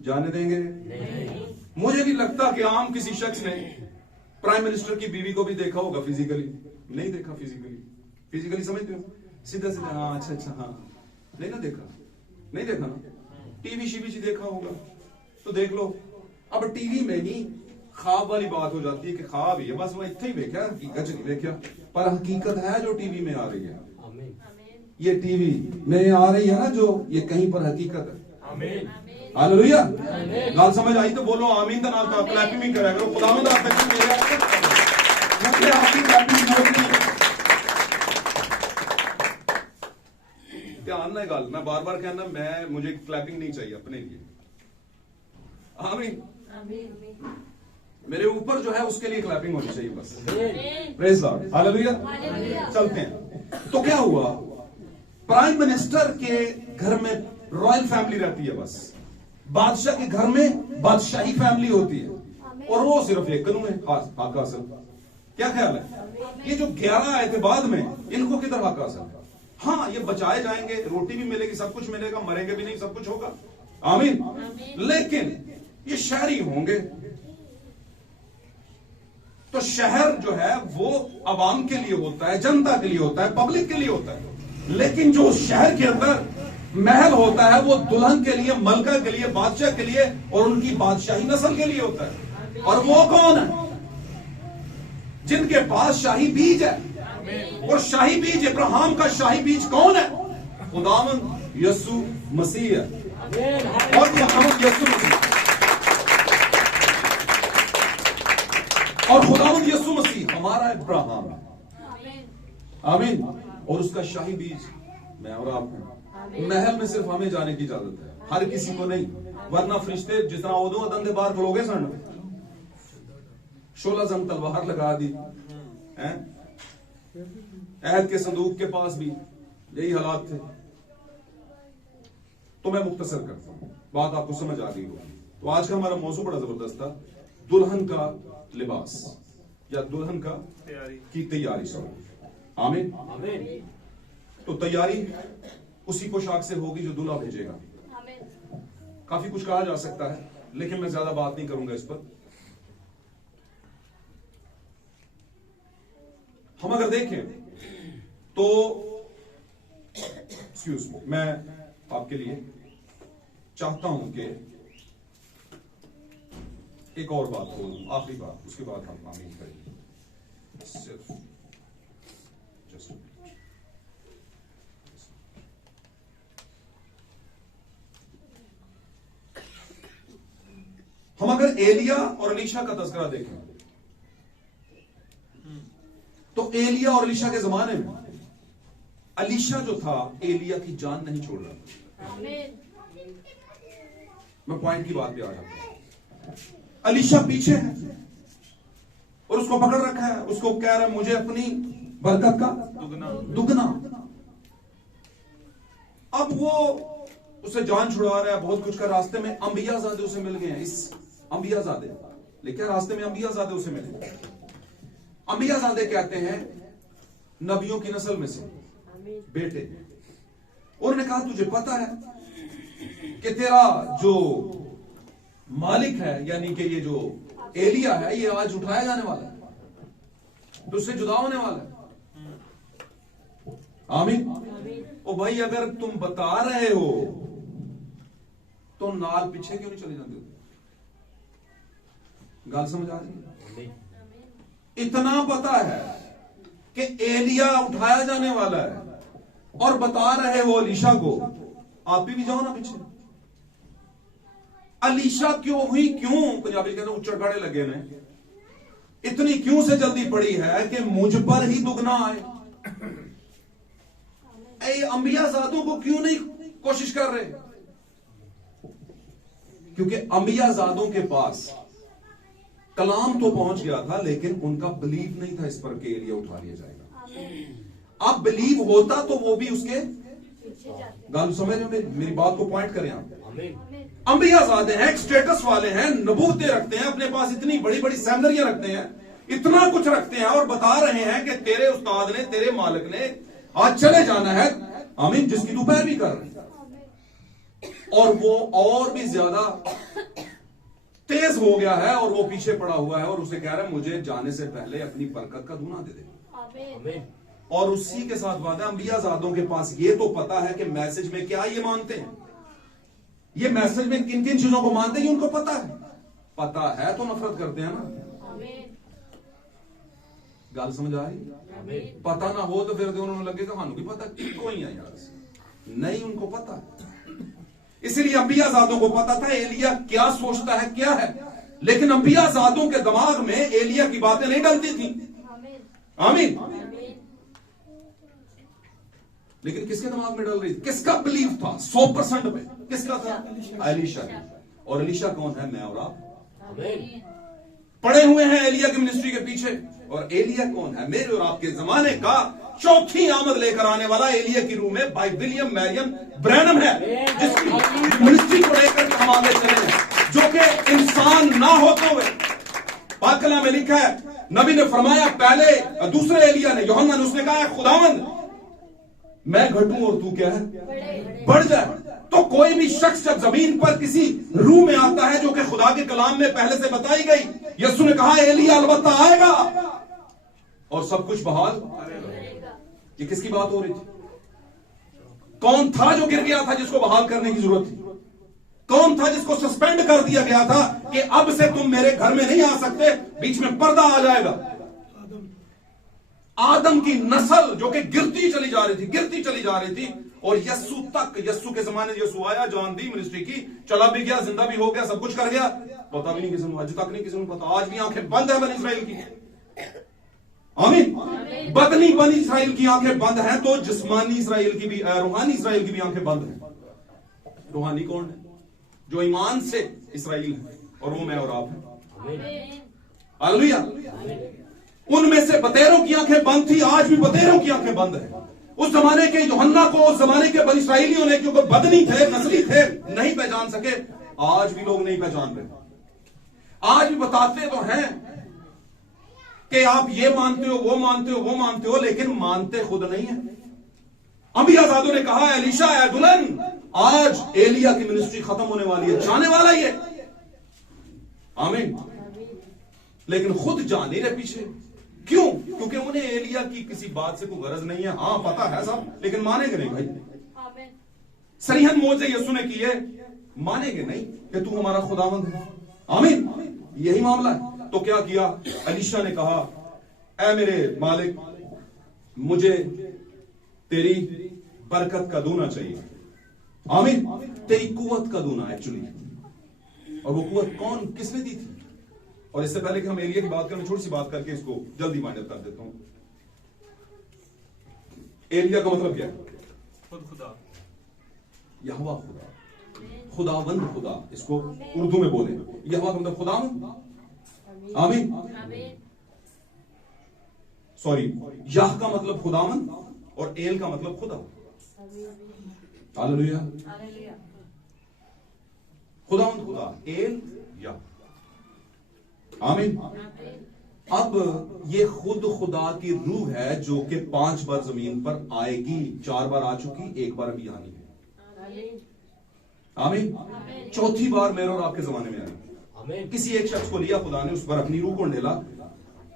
जाने देंगे? मुझे नहीं लगता कि आम किसी शख्स ने प्राइम मिनिस्टर की बीवी को भी देखा होगा फिजिकली। नहीं देखा। फिजिकली समझते हो? सीधा हाँ, अच्छा हाँ, नहीं ना देखा, नहीं देखा ना। टीवी शीवी देखा होगा तो देख लो। अब टीवी में ही ख्वाब वाली बात हो जाती है कि ख्वाब ही है, बस वो इतना ही देखा, हकीकत नहीं देखा। पर हकीकत है जो टीवी में आ रही है। ये टीवी में आ रही है ना जो, ये कहीं पर हकीकत है। हालेलुया। गाल समझ आई तो बोलो आमीन। तो नाल तो क्लैपिंग भी करा करो। खुदावंद ध्यान ना गल, मैं बार बार कहना, मुझे क्लैपिंग नहीं चाहिए अपने लिए। आमीन। मेरे ऊपर जो है उसके लिए क्लैपिंग होनी चाहिए बस। Praise Lord. हालेलुया। चलते हैं। तो क्या हुआ? प्राइम मिनिस्टर के घर में रॉयल फैमिली रहती है, बस बादशाह के घर में बादशाही फैमिली होती है, और वो सिर्फ एक कानून है, हक हासिल। क्या ख्याल है? ये जो 11 आए थे बाद में, इनको किधर हक हासिल? हाँ, ये बचाए जाएंगे, रोटी भी मिलेगी, सब कुछ मिलेगा, मरेंगे भी नहीं, सब कुछ होगा। आमीन। लेकिन ये शहरी होंगे। तो शहर जो है वो आवाम के लिए होता है, जनता के लिए होता है, पब्लिक के लिए होता है। लेकिन जो शहर के अंदर महल होता है वो दुल्हन के लिए, मलका के लिए, बादशाह के लिए और उनकी बादशाही नस्ल के लिए होता है। और वो कौन है? जिनके पास शाही बीज है। और शाही बीज, इब्राहिम का शाही बीज कौन है? खुदावंद यीशु मसीह है। और खुदावंद यीशु मसीह, और खुदावंद यीशु मसीह हमारा इब्राहिम है। आमीन। और उसका शाही बीज मैं और आप हैं। महल में सिर्फ हमें जाने की इजाजत है, हर किसी को नहीं, वरना फरिश्ते जितना उदो अदन बाहर खड़ोगे सन 16 जंग तलवार लगा दी हैं। अहद के संदूक के पास भी यही हालात थे। तो मैं मुख्तसर करता हूं, बात आपको समझ आ गई होगी। तो आज का हमारा मौजू बड़ा जबरदस्त था, दुल्हन का लिबास या दुल्हन का की तैयारी। सब आमीन। तो तैयारी उसी पोशाक से होगी जो दूल्हा भेजेगा। काफी कुछ कहा जा सकता है, लेकिन मैं ज्यादा बात नहीं करूंगा इस पर। हम अगर देखें तो एक्सक्यूज मी, मैं आपके लिए चाहता हूं कि एक और बात बोलूं, आखिरी बात, उसके बाद हम आमीन करेंगे। सिर्फ जस्ट हम अगर एलिया और अलीशा का तज़किरा देखें तो एलिया और अलीशा के जमाने में अलीशा जो था एलिया की जान नहीं छोड़ रहा था। मैं पॉइंट की बात पे आ जाता हूं। अलीशा पीछे है और उसको पकड़ रखा है, उसको कह रहा है मुझे अपनी बरकत का दुगना। अब वो उसे जान छुड़ा रहा है, बहुत कुछ का। रास्ते में अंबियाजादे उसे मिल गए हैं। इस अंबियाजादे लेकिन रास्ते में अंबियाजादे उसे मिले। अंबियाजादे कहते हैं नबियों की नस्ल में से बेटे। उन्होंने कहा तुझे पता है कि तेरा जो मालिक है, यानी कि ये जो एलिया है, ये आज उठाया जाने वाला है, तो उससे जुदा होने वाला है। आमीन। ओ भाई, अगर तुम बता रहे हो तो नाल पीछे क्यों नहीं चले जाते? गाल समझ आ रही है? इतना पता है कि एलिया उठाया जाने वाला है और बता रहे हो अलीशा को आप भी जाओ ना पीछे। अलीशा क्यों हुई? क्यों पंजाबी कहते हैं उच्चड़ गाड़े लगे ने, इतनी क्यों से जल्दी पड़ी है कि मुझ पर ही दुगना आए? अंबियाजादों को क्यों नहीं कोशिश कर रहे? क्योंकि अंबियाजादों के पास कलाम तो पहुंच गया था, लेकिन उनका बिलीव नहीं था इस पर कि एलिया उठा लिया जाएगा। अब बिलीव होता तो वो भी उसके गाल समझ में मेरी बात को पॉइंट करें आप। अंबियाजादे हैं, एक स्टेटस वाले हैं, नबूवतें रखते हैं, अपने पास इतनी बड़ी बड़ी सेमिनरियां रखते हैं, इतना कुछ रखते हैं और बता रहे हैं कि तेरे उस्ताद ने, तेरे मालिक ने आज चले जाना है। आमीन। जिसकी दोपहर भी कर रहे हैं और वो और भी ज्यादा तेज हो गया है और वो पीछे पड़ा हुआ है और उसे कह रहा है मुझे जाने से पहले अपनी बरकत का दूना दे दे। और उसी के साथ वादा, अंबियाजादों के पास ये तो पता है कि मैसेज में क्या ये मानते हैं, ये मैसेज में किन किन चीजों को मानते हैं उनको पता है। पता है तो नफरत करते हैं ना। गाल समझ आ रही? पता ना हो तो फिर उन्होंने लगेगा हानू भी पता कोई है यार, नहीं उनको पता है। इसलिए अंबियाजादों को पता था एलिया क्या सोचता है, क्या है, लेकिन अंबियाजादों के दिमाग में एलिया की बातें नहीं डलती थी। आमीन। लेकिन किसके दिमाग में डल रही थी? किसका बिलीव था 100% पे? किसका था? अलीशा। और अलीशा कौन है? मैं और आप पड़े हुए हैं एलिया की मिनिस्ट्री के पीछे। और एलिया कौन है? मेरे और आपके जमाने का चौथी आमद लेकर आने वाला एलिया की रूह में भाई विलियम मैरियन ब्रैनम है, जिसकी मिनिस्ट्री को लेकर हम आगे चले हैं, जो कि इंसान ना होते हुए। पाक कलाम में लिखा है, नबी ने फरमाया, पहले दूसरे एलिया ने, यूहन्ना ने, उसने कहा खुदावंद मैं घटूं और तू क्या है बढ़ जाए। तो कोई भी शख्स जब जमीन पर किसी रूह में आता है जो कि खुदा के कलाम में पहले से बताई गई यीशु ने कहा एलिया अलबत्ता आएगा और सब कुछ बहाल। ये किसकी बात हो रही थी? कौन था जो गिर गया था जिसको बहाल करने की जरूरत थी? कौन था जिसको सस्पेंड कर दिया गया था कि अब से तुम मेरे घर में नहीं आ सकते, बीच में पर्दा आ जाएगा? आदम की नस्ल जो कि गिरती चली जा रही थी और यस्सु तक, यस्सु के जमाने यस्सु आया, जॉन दी मिनिस्ट्री की, चला भी गया, जिंदा भी हो गया, सब कुछ कर गया, पता भी नहीं किसी को, आज तक नहीं किसी को पता। आज भी आंखें बंद है बनी इसराइल की। आमीन। बदनी बनी इसराइल की आंखें बंद हैं, तो जिस्मानी इसराइल की भी, रूहानी इसराइल की भी आंखें बंद हैं। रूहानी कौन है? जो ईमान से इसराइल है, और वो मैं और आप हैं। हालेलुया। उनमें से बतेरों की आंखें बंद थी, आज भी बतेरों की आंखें बंद है। उस जमाने के यूहन्ना को उस जमाने के बनी इसराइलियों ने, क्योंकि बदनी थे, नस्ली थे, नहीं पहचान सके। आज भी लोग नहीं पहचान रहे। आज भी बताते तो हैं कि आप ये मानते हो, वो मानते हो, वो मानते हो, लेकिन मानते खुद नहीं है। अभी आजादों ने कहा एलीशा है दुल्हन, आज एलिया की मिनिस्ट्री खत्म होने वाली है, जाने वाला ही है। आमीन। लेकिन खुद जा नहीं रहे पीछे। क्यों? क्योंकि उन्हें एलिया की किसी बात से कोई गरज नहीं है। हाँ पता है सब, लेकिन मानेंगे नहीं भाई। सरीहन मौजे यीशु ने की है, मानेंगे नहीं कि तू हमारा खुदावंद है। आमीन। यही मामला है। तो क्या किया? एलीशा ने कहा ऐ मेरे मालिक, मुझे तेरी बरकत का दूना चाहिए। आमीन। तेरी कुव्वत का दूना एक्चुअली। और वो कुव्वत कौन, किसने दी थी? और इससे पहले कि हम एलिया की बात करें, छोटी सी बात करके इसको जल्दी वाइंड कर देता हूं। एलिया का मतलब क्या है? खुद खुदा, यहोवा खुदा, खुदावंद खुदा। इसको उर्दू में बोले, यहोवा का मतलब खुदावंद। आमीन। सॉरी, याह का मतलब खुदावंद और एल का मतलब खुदा। हालेलुया। खुदावंद खुदा, एल याह। आमीन। अब ये खुद खुदा की रूह है जो कि 5 बार जमीन पर आएगी। 4 बार आ चुकी, 1 बार अभी आनी है। आमीन। चौथी बार मेरे और आपके जमाने में आएगी। किसी एक शख्स को लिया खुदा ने, उस पर अपनी रूह को ढेला,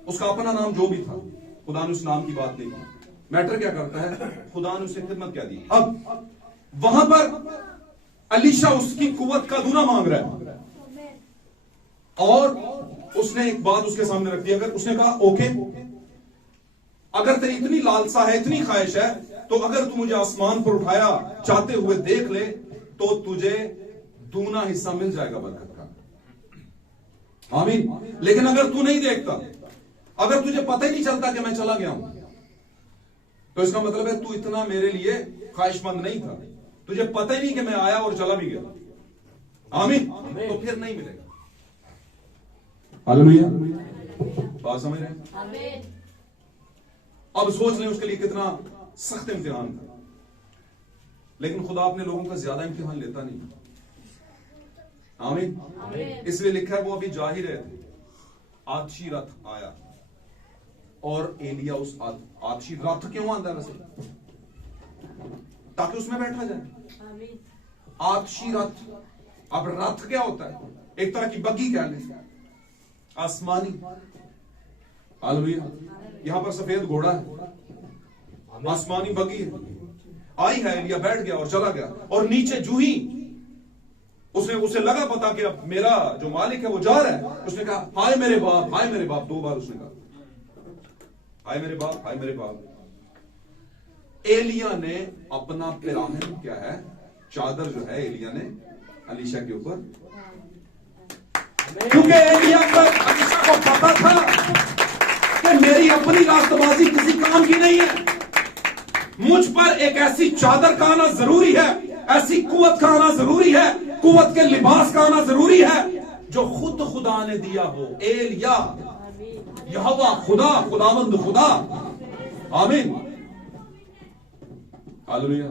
उसका अपना नाम जो भी था, खुदा ने उस नाम की बात नहीं की। मैटर क्या करता है? खुदा ने उसे खिदमत क्या दी। अब वहां पर एलीशा उसकी कुव्वत का दूना मांग रहा है, और उसने एक बात उसके सामने रख दी। अगर उसने कहा ओके, अगर तेरी इतनी लालसा है, इतनी ख्वाहिश है, तो अगर तू मुझे आसमान पर उठाया चाहते हुए देख ले, तो तुझे दूना हिस्सा मिल जाएगा बरकत का। आमीन। लेकिन अगर तू नहीं देखता, अगर तुझे पता ही नहीं चलता कि मैं चला गया हूं, तो इसका मतलब है तू इतना मेरे लिए ख्वाहिशमंद नहीं था, तुझे पता ही नहीं कि मैं आया और चला भी गया। आमीन। तो फिर नहीं मिलेगा। हालेलुया। बात समझ रहे हैं? अब सोच लें उसके लिए कितना सख्त इम्तिहान था। लेकिन खुदा अपने लोगों का ज्यादा इम्तिहान लेता नहीं। आमीन। इसलिए लिखा है वो अभी जा ही रहे थे, आतशी रथ आया, और एलिया उस आतशी रथ क्यों आता है वैसे? ताकि उसमें बैठा जाए। आतशी रथ। अब रथ क्या होता है? एक तरह की बग्गी कह लें, आसमानी। हालेलुया। यहां पर सफेद घोड़ा है, आसमानी बग्गी है। आई है, एलिया बैठ गया और चला गया, और नीचे जूही उसे लगा पता कि अब मेरा जो मालिक है वो जा रहा है। उसने कहा हाय मेरे बाप, हाय मेरे बाप। 2 बार उसने कहा हाय मेरे बाप, हाय मेरे बाप। एलिया ने अपना पिरामिड क्या है, चादर जो है एलिया ने एलीशा के ऊपर, क्योंकि एलिया को पता था कि मेरी अपनी रास्तबाजी किसी काम की नहीं है। मुझ पर एक ऐसी चादर का आना जरूरी है, ऐसी कुव्वत का आना जरूरी है, कुव्वत के लिबास का आना जरूरी है जो खुद खुदा ने दिया हो। एलिया, यहोवा खुदा, खुदावंद खुदा। आमीन। हालेलुया।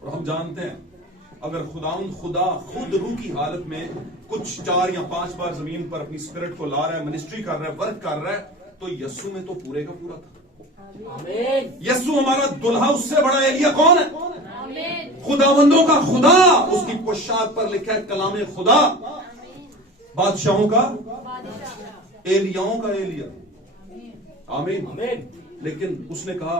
और हम जानते हैं अगर खुदावंद खुदा खुद रूह की हालत में कुछ 4 या 5 बार जमीन पर अपनी स्पिरिट को ला रहा है, मिनिस्ट्री कर रहा है, वर्क कर रहा है, तो यस्सु में तो पूरे का पूरा था। यस्सु हमारा दुल्हा, उससे बड़ा एलिया कौन है? खुदावंदों का खुदा। उसकी पोशाक पर लिखा है कलामे खुदा। बादशाहों का, एलियाओं का एलिया। आमीन। लेकिन उसने कहा,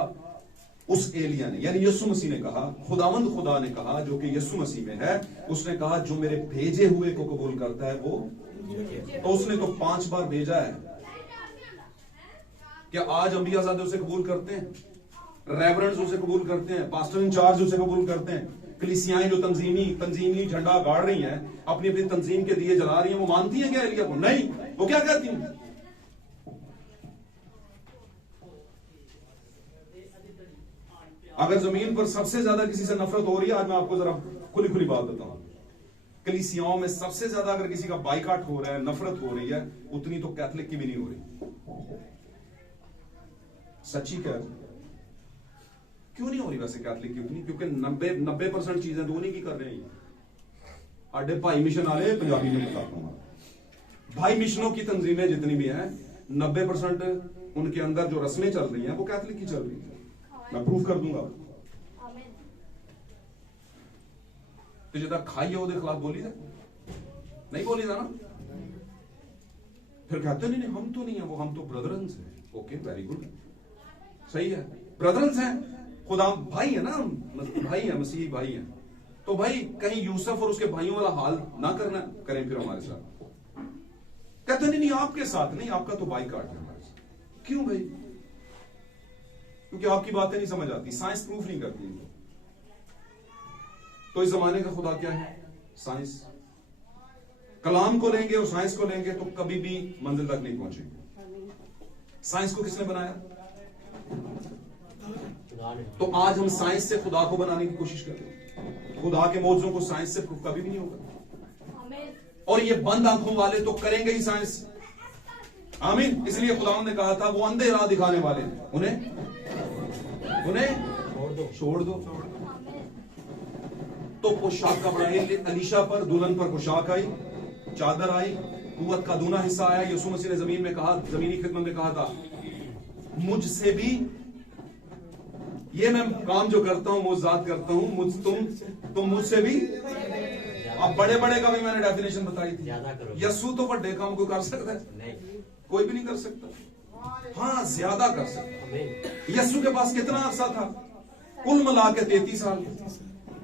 उस एलिया ने यानी यीशु मसीह ने कहा, खुदावंद खुदा ने कहा जो कि यीशु मसीह में है, उसने कहा जो मेरे भेजे हुए को कबूल करता है वो, तो उसने तो 5 बार भेजा है। क्या आज अंबियाजादे उसे कबूल करते हैं? रेवरेंड्स उसे कबूल करते हैं? पास्टर इंचार्ज उसे कबूल करते हैं? कलीसियाएं जो तंजीमी झंडा गाड़ रही हैं, अपनी अपनी तंजीम के दिए जला रही हैं, वो मानती हैं क्या एलिया को? नहीं। वो क्या कहती हैं? अगर जमीन पर सबसे ज्यादा किसी से नफरत हो रही है, आज मैं आपको जरा खुली खुली बात बताऊं, कलीसियाओं में सबसे ज्यादा अगर किसी का बाइकाट हो रहा है, नफरत हो रही है, उतनी तो कैथलिक की भी नहीं हो रही। सच्ची कह रही। क्यों नहीं हो रही वैसे कैथलिक की उतनी? क्योंकि 90% चीजें तो उन्हीं की कर रहे हैं। आडे भाई मिशन वाले पंजाबी में बताता हूं, भाई मिशनों की तंजीमें जितनी भी हैं, 90% उनके अंदर जो रस्में चल रही हैं वो कैथलिक की चल रही है। मैं प्रूफ कर दूंगा। तो जिदा खाइए ਉਹਦੇ खिलाफ बोली था, नहीं बोली था ना? फिर कहते नहीं हम तो नहीं है वो, हम तो ब्रदरन्स हैं। ओके, वेरी गुड, सही है, ब्रदरन्स हैं, खुदा भाई है ना, भाई है, मसीह भाई है। तो भाई कहीं यूसुफ और उसके भाइयों वाला हाल ना करना करें फिर हमारे साथ। कहते नहीं आपके साथ नहीं, आपका तो बाइकाट है हमारे साथ। क्यों भाई? क्योंकि आपकी बातें नहीं समझ आती, साइंस प्रूफ नहीं करती इनको। तो इस जमाने का खुदा क्या है? साइंस। कलाम को लेंगे और साइंस को लेंगे तो कभी भी मंजिल तक नहीं पहुंचेंगे। साइंस को किसने बनाया? तो आज हम साइंस से खुदा को बनाने की कोशिश कर रहे हैं। खुदा के मौजूदों को साइंस से प्रूफ कभी भी नहीं होगा। और ये बंद आंखों वाले तो करेंगे ही साइंस। आमीन। इसलिए खुदा ने कहा था वो अंधे राह दिखाने वाले उन्हें छोड़ दो। तो पोशाक का बड़ा अलीशा पर, दुल्हन पर पोशाक आई, चादर आई, कुव्वत का दूना हिस्सा आया। यीशु मसीह ने जमीन में कहा, जमीनी खिदमत में कहा था, मुझसे भी ये मैं काम जो करता हूं, मुझात करता हूं, तुम मुझसे भी। अब बड़े बड़े का भी मैंने डेफिनेशन बताई थी। यीशु तो बड़े काम को कर सकता है? कोई भी नहीं कर सकता। हाँ, ज्यादा कर सकता। यीशु के पास कितना अरसा था? कुल मिला के 33 साल।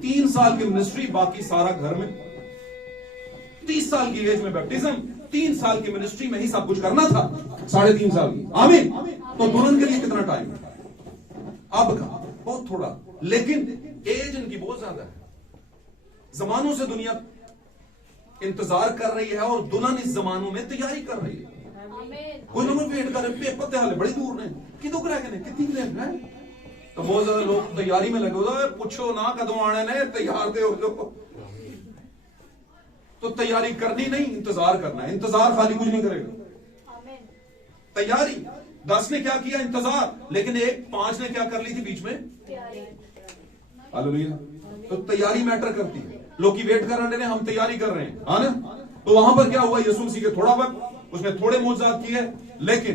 3 साल की मिनिस्ट्री, बाकी सारा घर में। 30 साल की एज में बैप्टिज्म, 3 साल की मिनिस्ट्री में ही सब कुछ करना था। 3.5 साल की। आमीन। तो दुल्हन के लिए कितना टाइम है? अब का बहुत थोड़ा, लेकिन एज इनकी बहुत ज्यादा है। जमानों से दुनिया इंतजार कर रही है और दुल्हन इस जमानों में तैयारी कर रही है। कोई नंबर वेट कर रहे, पेपर ते हाले बड़ी दूर ने, कितों रह गए, कितनी देर है? तो बहुत ज्यादा लोग तैयारी में लगे होते, पूछो ना कदों आने ने, तैयार दे हो जो। तो तैयारी करनी नहीं, इंतजार करना है। इंतजार खाली कुछ नहीं करेगा। तैयारी 10 ने क्या किया? इंतजार। लेकिन 5 ने क्या कर ली थी बीच में? हालेलुया। तो तैयारी मैटर करती है। लोग की वेट कर रहे हैं, हम तैयारी कर रहे हैं, हाँ ना? तो वहां पर क्या हुआ? यीशु मसीह के थोड़ा वक्त, उसने थोड़े मौजूद किए, लेकिन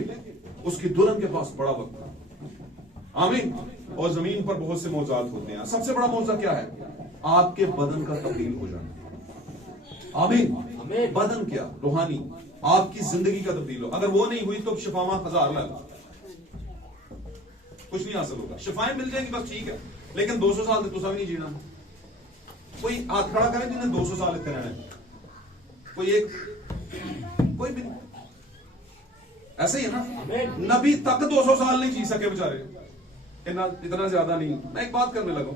उसकी दुल्हन के पास बड़ा वक्त था। आमीन। और जमीन पर बहुत से मौजूद होते हैं। सबसे बड़ा मौजूद क्या है? आपके बदन का तब्दील हो जाना। आमीन। बदन क्या? रूहानी, आपकी जिंदगी का तब्दील हो। अगर वो नहीं हुई तो शिफामा 1000 लाख, कुछ नहीं हासिल होगा। शिफाएं मिल जाएगी बस, ठीक है, लेकिन 200 साल तक तुसा भी नहीं जीना। कोई हाथ खड़ा करे जिन्हें 200 साल इतने रहने, कोई भी नहीं। ऐसे ही है ना? नबी तक 200 साल नहीं जी सके बेचारे, इतना ज्यादा नहीं। मैं एक बात करने लगा,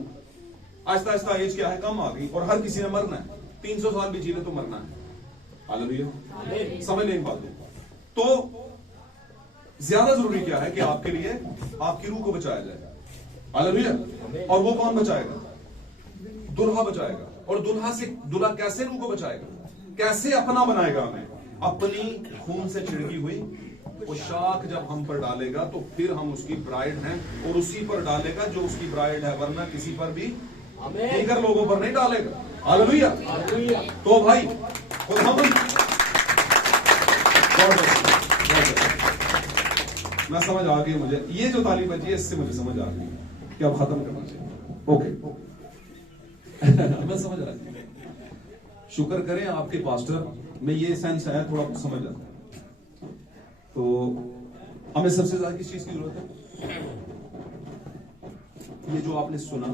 आहिस्ता आहिस्ता एज क्या है, कम आ गई, और हर किसी ने मरना है। 300 साल भी जी ले तो मरना है। हालेलुया। समझ नहीं बात। तो ज्यादा जरूरी क्या है कि आपके लिए आपकी रूह को बचाया जाए। हालेलुया। और वो कौन बचाएगा? दुल्हा बचाएगा। और दुल्हा कैसे रूह को बचाएगा? कैसे अपना बनाएगा? हमें अपनी खून से छिड़की हुई पोशाक जब हम पर डालेगा तो फिर हम उसकी ब्राइड हैं, और उसी पर डालेगा जो उसकी ब्राइड है, वरना किसी पर भी, दीगर लोगों पर नहीं डालेगा। हालेलुया। तो भाई मैं समझ आ गई, मुझे ये जो तालीम बची है इससे मुझे समझ आ गई कि अब खत्म करना चाहिए। ओके मैं समझ आ गई। शुक्र करें आपके पास्टर में ये सेंस है, थोड़ा कुछ समझ आता है। तो हमें सबसे ज्यादा किस चीज की जरूरत है? ये जो आपने सुना,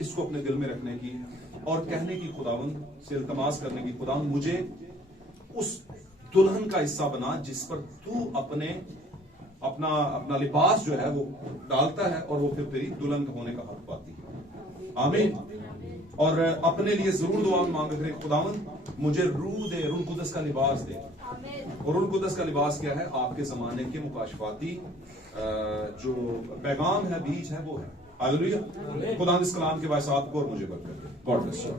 इसको अपने दिल में रखने की और कहने की, खुदावंद से इल्तमास करने की, खुदावंद मुझे उस दुल्हन का हिस्सा बना जिस पर तू अपना लिबास जो है वो डालता है और वो फिर तेरी दुल्हन होने का हक पाती है। आमीन। और अपने लिए जरूर दुआ मांग रहे, खुदावंद मुझे रूह दे, रूह कुदस का लिबास दे। और रूह कुदस का लिबास क्या है? आपके जमाने के मुकाशफाती जो पैगाम है, बीज है, वो है। हालेलुया। खुदा इस कलाम के बाद आपको और मुझे बरकत दे। God bless you.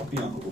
अपनी आंखों को